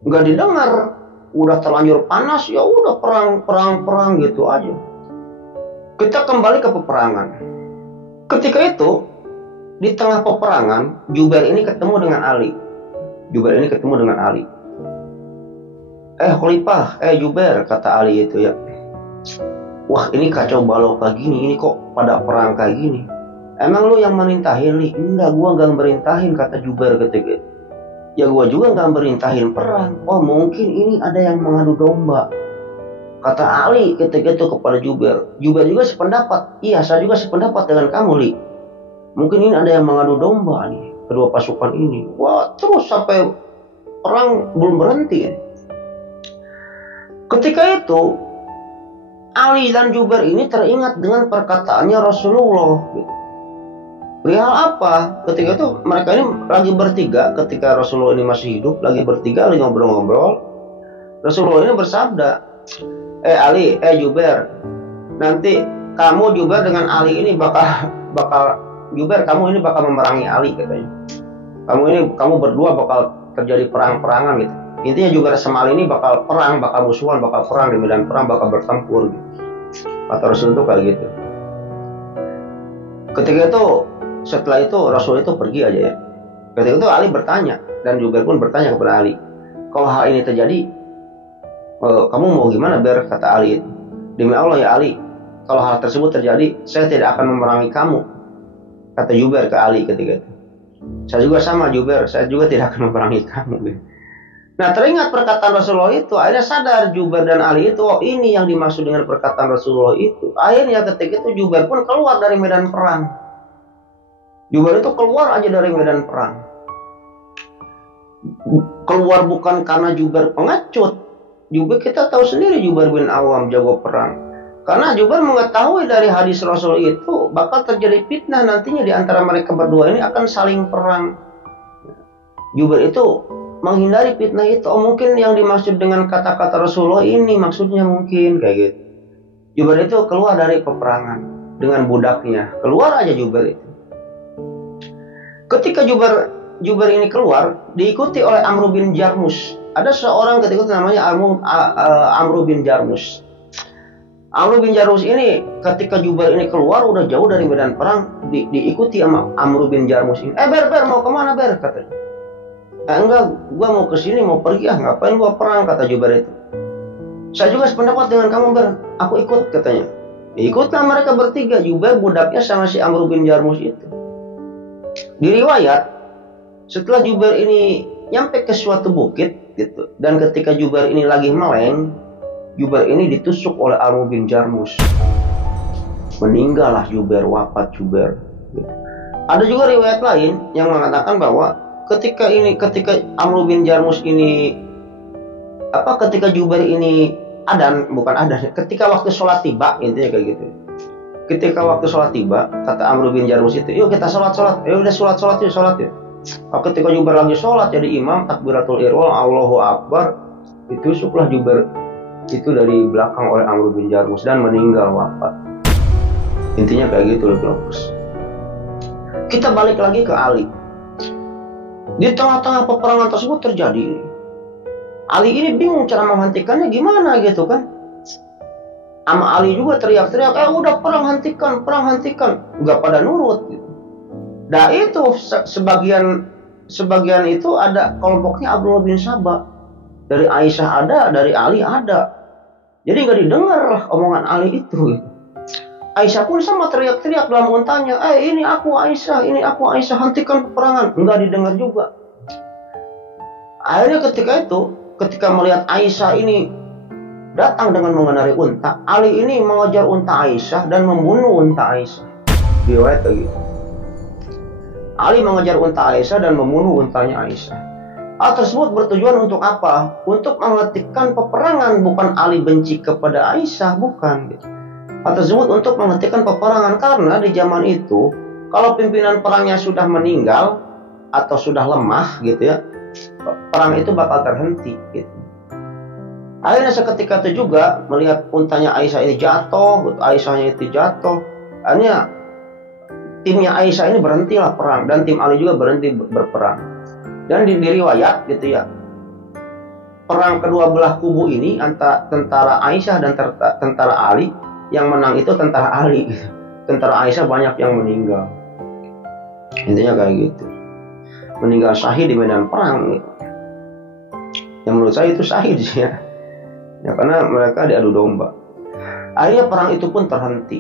nggak didengar, udah terlanjur panas, ya udah perang gitu aja. Kita kembali ke peperangan. Ketika itu di tengah peperangan, Jubair ini ketemu dengan Ali. Khalifah, Jubair, kata Ali itu ya. Wah, ini kacau balau kayak gini, ini kok pada perang kayak gini. Emang lu yang merintahin, Li? Enggak, gua nggak merintahin, kata Jubair ketika itu. Ya gua juga nggak merintahin perang. Oh, mungkin ini ada yang mengadu domba. Kata Ali ketika itu kepada Jubair. Jubair juga sependapat. Iya, saya juga sependapat dengan kamu, Li. Mungkin ini ada yang mengadu domba nih, kedua pasukan ini. Wah, terus sampai perang belum berhenti. Ketika itu Ali dan Jubair ini teringat dengan perkataannya Rasulullah. Perihal apa? Ketika itu mereka ini lagi bertiga, ketika Rasulullah ini masih hidup, lagi bertiga, lagi ngobrol-ngobrol. Rasulullah ini bersabda, Ali, Jubair, nanti kamu Jubair dengan Ali ini bakal Jubair, kamu ini bakal memerangi Ali, katanya. Kamu berdua bakal terjadi perang-perangan gitu. Intinya Jubair sama Ali ini bakal perang, bakal musuhan, bakal perang di medan perang, bakal bertempur gitu. Kata Rasul itu kayak gitu. Ketika itu, setelah itu Rasul itu pergi aja ya. Ketika itu Ali bertanya, dan Jubair pun bertanya kepada Ali, kalau hal ini terjadi, kamu mau gimana Ber? Kata Ali. Demi Allah ya Ali, kalau hal tersebut terjadi, saya tidak akan memerangi kamu. Kata Jubair ke Ali ketika itu. Saya juga sama Jubair, saya juga tidak akan memerangi kamu. Nah, teringat perkataan Rasulullah itu, akhirnya sadar Jubair dan Ali itu, oh ini yang dimaksud dengan perkataan Rasulullah itu. Akhirnya ketika itu Jubair pun keluar dari medan perang. Jubair itu keluar aja dari medan perang. Keluar bukan karena Jubair pengecut. Jubair, kita tahu sendiri Jubair bin Awam jago perang. Karena Jubair mengetahui dari hadis Rasul itu bakal terjadi fitnah nantinya di antara mereka berdua ini akan saling perang. Jubair itu menghindari fitnah itu. Oh, mungkin yang dimaksud dengan kata-kata Rasulullah ini maksudnya mungkin kayak gitu. Jubair itu keluar dari peperangan dengan budaknya. Keluar aja Jubair itu. Ketika Jubair ini keluar, diikuti oleh Amr bin Jarmus. Ada seorang ketika itu namanya Amr bin Jarmus. Amr bin Jarmus ini ketika Jubair ini keluar udah jauh dari medan perang, diikuti sama Amr bin Jarmus ini. Ber, mau kemana Ber? Katanya. Enggak, gua mau kesini, mau pergi ngapain gua perang, kata Jubair itu. Saya juga sependapat dengan kamu Ber, aku ikut, katanya. Ikutlah mereka bertiga, Jubair, budaknya sama si Amr bin Jarmus itu. Diriwayat, setelah Jubair ini nyampe ke suatu bukit gitu, dan ketika Jubair ini lagi meleng, Jubair ini ditusuk oleh Amr bin Jarmus. Meninggallah Jubair, wafat Jubair. Gitu. Ada juga riwayat lain yang mengatakan bahwa ketika Amr bin Jarmus ini ketika Jubair ini ketika waktu sholat tiba, intinya kayak gitu. Ketika waktu sholat tiba, kata Amr bin Jarmus itu, yuk kita sholat. Udah sholat yuk. Ketika Jubair lagi sholat jadi imam, takbiratul ihram, Allahu Akbar, ditusuklah Jubair itu dari belakang oleh Amr bin Jarmus dan meninggal wafat. Intinya kayak gitu loh, bros. Kita balik lagi ke Ali. Di tengah-tengah peperangan tersebut terjadi. Ali ini bingung cara menghentikannya gimana gitu kan. Sama Ali juga teriak-teriak, udah perang hentikan. Nggak pada nurut gitu. Nah itu sebagian itu ada kelompoknya Abdullah bin Sabah. Dari Aisyah ada, dari Ali ada. Jadi nggak didengar omongan Ali itu gitu. Aisyah pun sama teriak-teriak dalam untanya, ini aku Aisyah, hentikan peperangan. Nggak didengar juga. Akhirnya ketika melihat Aisyah ini datang dengan mengendarai unta, Ali ini mengejar unta Aisyah dan membunuh unta Aisyah. Riwayat begitu. Ali mengejar unta Aisyah dan membunuh untanya Aisyah. Hal tersebut bertujuan untuk apa? Untuk menghentikan peperangan, bukan Ali benci kepada Aisyah, bukan. Gitu. Hal tersebut untuk menghentikan peperangan karena di zaman itu, kalau pimpinan perangnya sudah meninggal atau sudah lemah, gitu ya, perang itu bakal terhenti. Gitu. Akhirnya seketika itu juga melihat untanya Aisyah ini jatuh, Aisyahnya itu jatuh. Akhirnya timnya Aisyah ini berhentilah perang dan tim Ali juga berhenti berperang. Dan di riwayat gitu ya, perang kedua belah kubu ini antara tentara Aisyah dan tentara Ali, yang menang itu tentara Ali. Tentara Aisyah banyak yang meninggal. Intinya kayak gitu. Meninggal syahid di medan perang. Gitu. Yang menurut saya itu syahid sih ya. Ya karena mereka diadu domba. Akhirnya perang itu pun terhenti.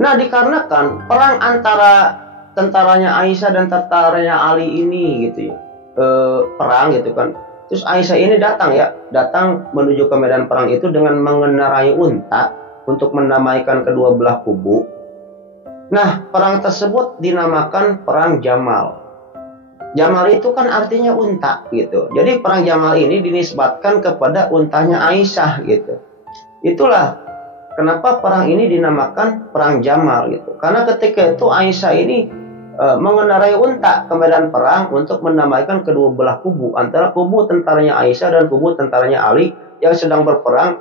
Nah dikarenakan perang antara tentaranya Aisyah dan tentaranya Ali ini gitu ya, perang gitu kan, Terus Aisyah ini datang menuju ke medan perang itu dengan mengendarai unta untuk mendamaikan kedua belah kubu. Nah, perang tersebut dinamakan perang Jamal. Jamal itu kan artinya unta gitu. Jadi perang Jamal ini dinisbatkan kepada untanya Aisyah gitu. Itulah kenapa perang ini dinamakan perang Jamal gitu. Karena ketika itu Aisyah ini mengendarai unta ke medan perang untuk mendamaikan kedua belah kubu, antara kubu tentaranya Aisyah dan kubu tentaranya Ali yang sedang berperang,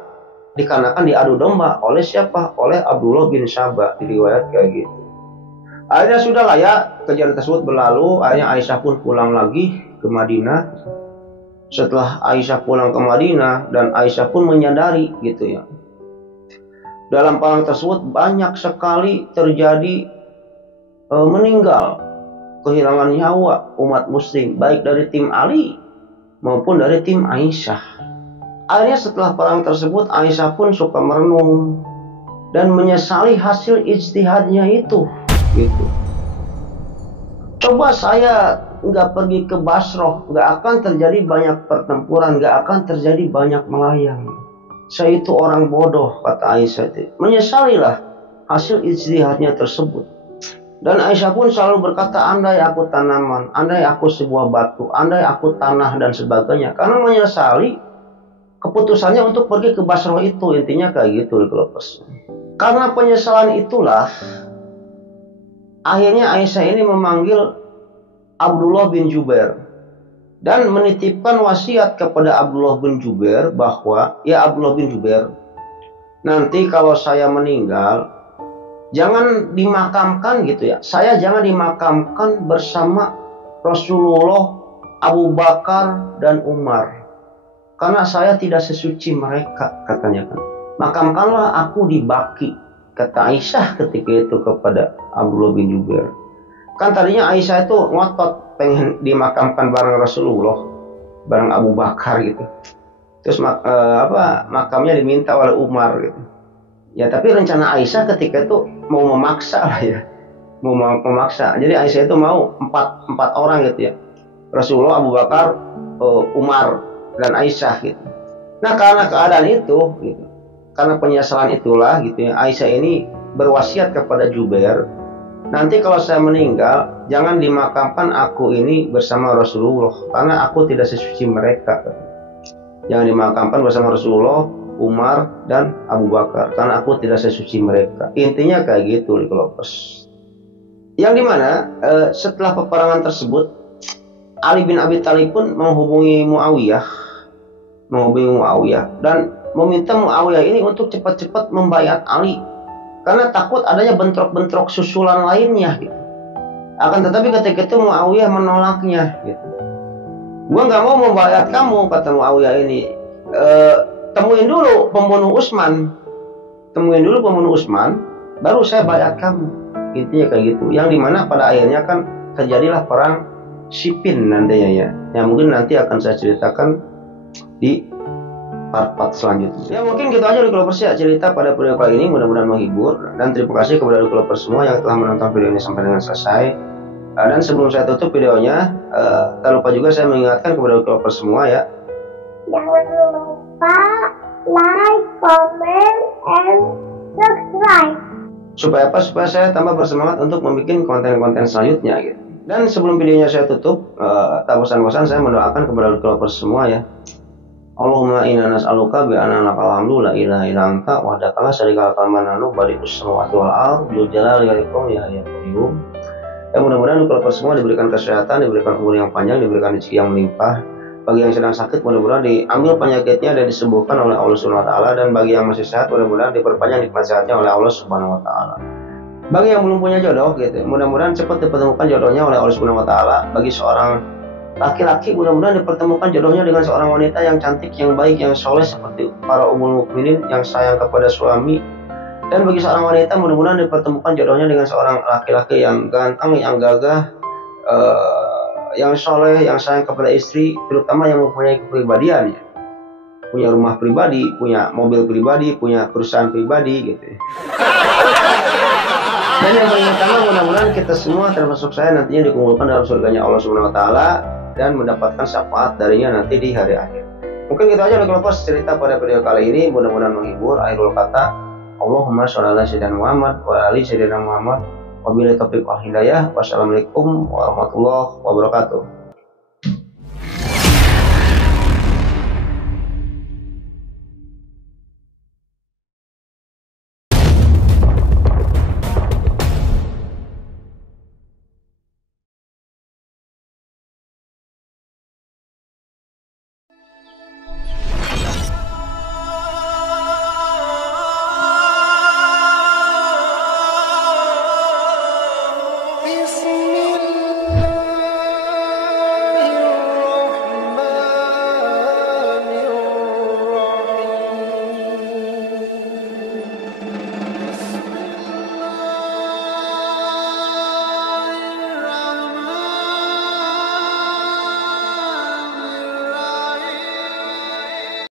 dikarenakan diadu domba oleh siapa? Oleh Abdullah bin Sabah, diriwayat kayak gitu. Akhirnya sudahlah ya, kejadian tersebut berlalu. Akhirnya Aisyah pun pulang lagi ke Madinah. Setelah Aisyah pulang ke Madinah, dan Aisyah pun menyadari gitu ya, dalam perang tersebut banyak sekali terjadi meninggal, kehilangan nyawa umat muslim, baik dari tim Ali maupun dari tim Aisyah. Akhirnya setelah perang tersebut Aisyah pun suka merenung dan menyesali hasil ijtihadnya itu gitu. Coba saya nggak pergi ke Basrah, nggak akan terjadi banyak pertempuran, nggak akan terjadi banyak melayang. Saya itu orang bodoh, kata Aisyah itu. Menyesalilah hasil ijtihadnya tersebut. Dan Aisyah pun selalu berkata, andai aku tanaman, andai aku sebuah batu, andai aku tanah dan sebagainya. Karena menyesali keputusannya untuk pergi ke Basrah itu, intinya kayak gitu. Karena penyesalan itulah, akhirnya Aisyah ini memanggil Abdullah bin Jubair dan menitipkan wasiat kepada Abdullah bin Jubair bahwa, ya Abdullah bin Jubair, nanti kalau saya meninggal, jangan dimakamkan gitu ya. Saya jangan dimakamkan bersama Rasulullah, Abu Bakar, dan Umar. Karena saya tidak sesuci mereka, katanya kan. Makamkanlah aku di Baqi, kata Aisyah ketika itu kepada Abdullah bin Jubair. Kan tadinya Aisyah itu ngotot pengen dimakamkan bareng Rasulullah, bareng Abu Bakar gitu. Terus makamnya diminta oleh Umar gitu. Ya tapi rencana Aisyah ketika itu mau memaksa lah ya, mau memaksa. Jadi Aisyah itu mau empat orang gitu ya, Rasulullah, Abu Bakar, Umar, dan Aisyah gitu. Nah karena keadaan itu, gitu, karena penyesalan itulah gitu ya, Aisyah ini berwasiat kepada Jubair, nanti kalau saya meninggal jangan dimakamkan aku ini bersama Rasulullah, karena aku tidak sesuci mereka. Jangan dimakamkan bersama Rasulullah, Umar, dan Abu Bakar, karena aku tidak sesuci mereka. Intinya kayak gitu, Likolopers. Yang dimana setelah peperangan tersebut, Ali bin Abi Thalib pun menghubungi Muawiyah dan meminta Muawiyah ini untuk cepat-cepat membayat Ali, karena takut adanya bentrok-bentrok susulan lainnya gitu. Akan tetapi ketika itu Muawiyah menolaknya gitu. Gua nggak mau membayat kamu, kata Muawiyah ini. Temuin dulu pembunuh Utsman, baru saya bayat kamu. Intinya kayak gitu. Yang dimana pada akhirnya kan terjadilah perang Siffin nantinya ya. Yang mungkin nanti akan saya ceritakan di part-part selanjutnya. Ya mungkin gitu aja Likolopers ya, cerita pada video kali ini, mudah-mudahan menghibur. Dan terima kasih kepada Likolopers semua yang telah menonton video ini sampai dengan selesai. Dan sebelum saya tutup videonya, tak lupa juga saya mengingatkan kepada Likolopers semua ya, jangan lupa like, comment, and subscribe. Supaya apa? Supaya saya tambah bersemangat untuk membuat konten-konten selanjutnya gitu. Dan sebelum videonya saya tutup, tak bosan-bosan saya mendoakan kepada Likolopers semua ya. Allahumma inna nas'aluka bi anna lakal hamdu la ilaha illa anta wahdaka la syarika laka mananu badikus samawati wal ardh bil jalali wal ikram ya hayyul qayyum. Ya mudah-mudahan Likolopers semua diberikan kesehatan, diberikan umur yang panjang, diberikan rezeki yang melimpah. Bagi yang sedang sakit, mudah-mudahan diambil penyakitnya dan disembuhkan oleh Allah Subhanahu wa taala, dan bagi yang masih sehat, mudah-mudahan diperpanjang nikmat sehatnya oleh Allah Subhanahu wa taala. Bagi yang belum punya jodoh gitu, mudah-mudahan cepat dipertemukan jodohnya oleh Allah Subhanahu wa taala. Bagi seorang laki-laki, mudah-mudahan dipertemukan jodohnya dengan seorang wanita yang cantik, yang baik, yang soleh seperti para ummul mukminin yang sayang kepada suami. Dan bagi seorang wanita, mudah-mudahan dipertemukan jodohnya dengan seorang laki-laki yang ganteng, yang gagah, yang soleh, yang sayang kepada istri, terutama yang mempunyai kepribadian ya. Punya rumah pribadi, punya mobil pribadi, punya perusahaan pribadi gitu ya. Dan yang paling utama mudah-mudahan kita semua termasuk saya nantinya dikumpulkan dalam surganya Allah Subhanahu Wa Taala dan mendapatkan syafaat darinya nanti di hari akhir. Mungkin gitu aja lepas cerita pada video kali ini, mudah-mudahan menghibur. Akhirul kata, Allahumma sholli ala sayyidina Muhammad wa ali sayyidina Muhammad. Wabillahi taufiq wal hidayah. Wassalamualaikum warahmatullahi wabarakatuh.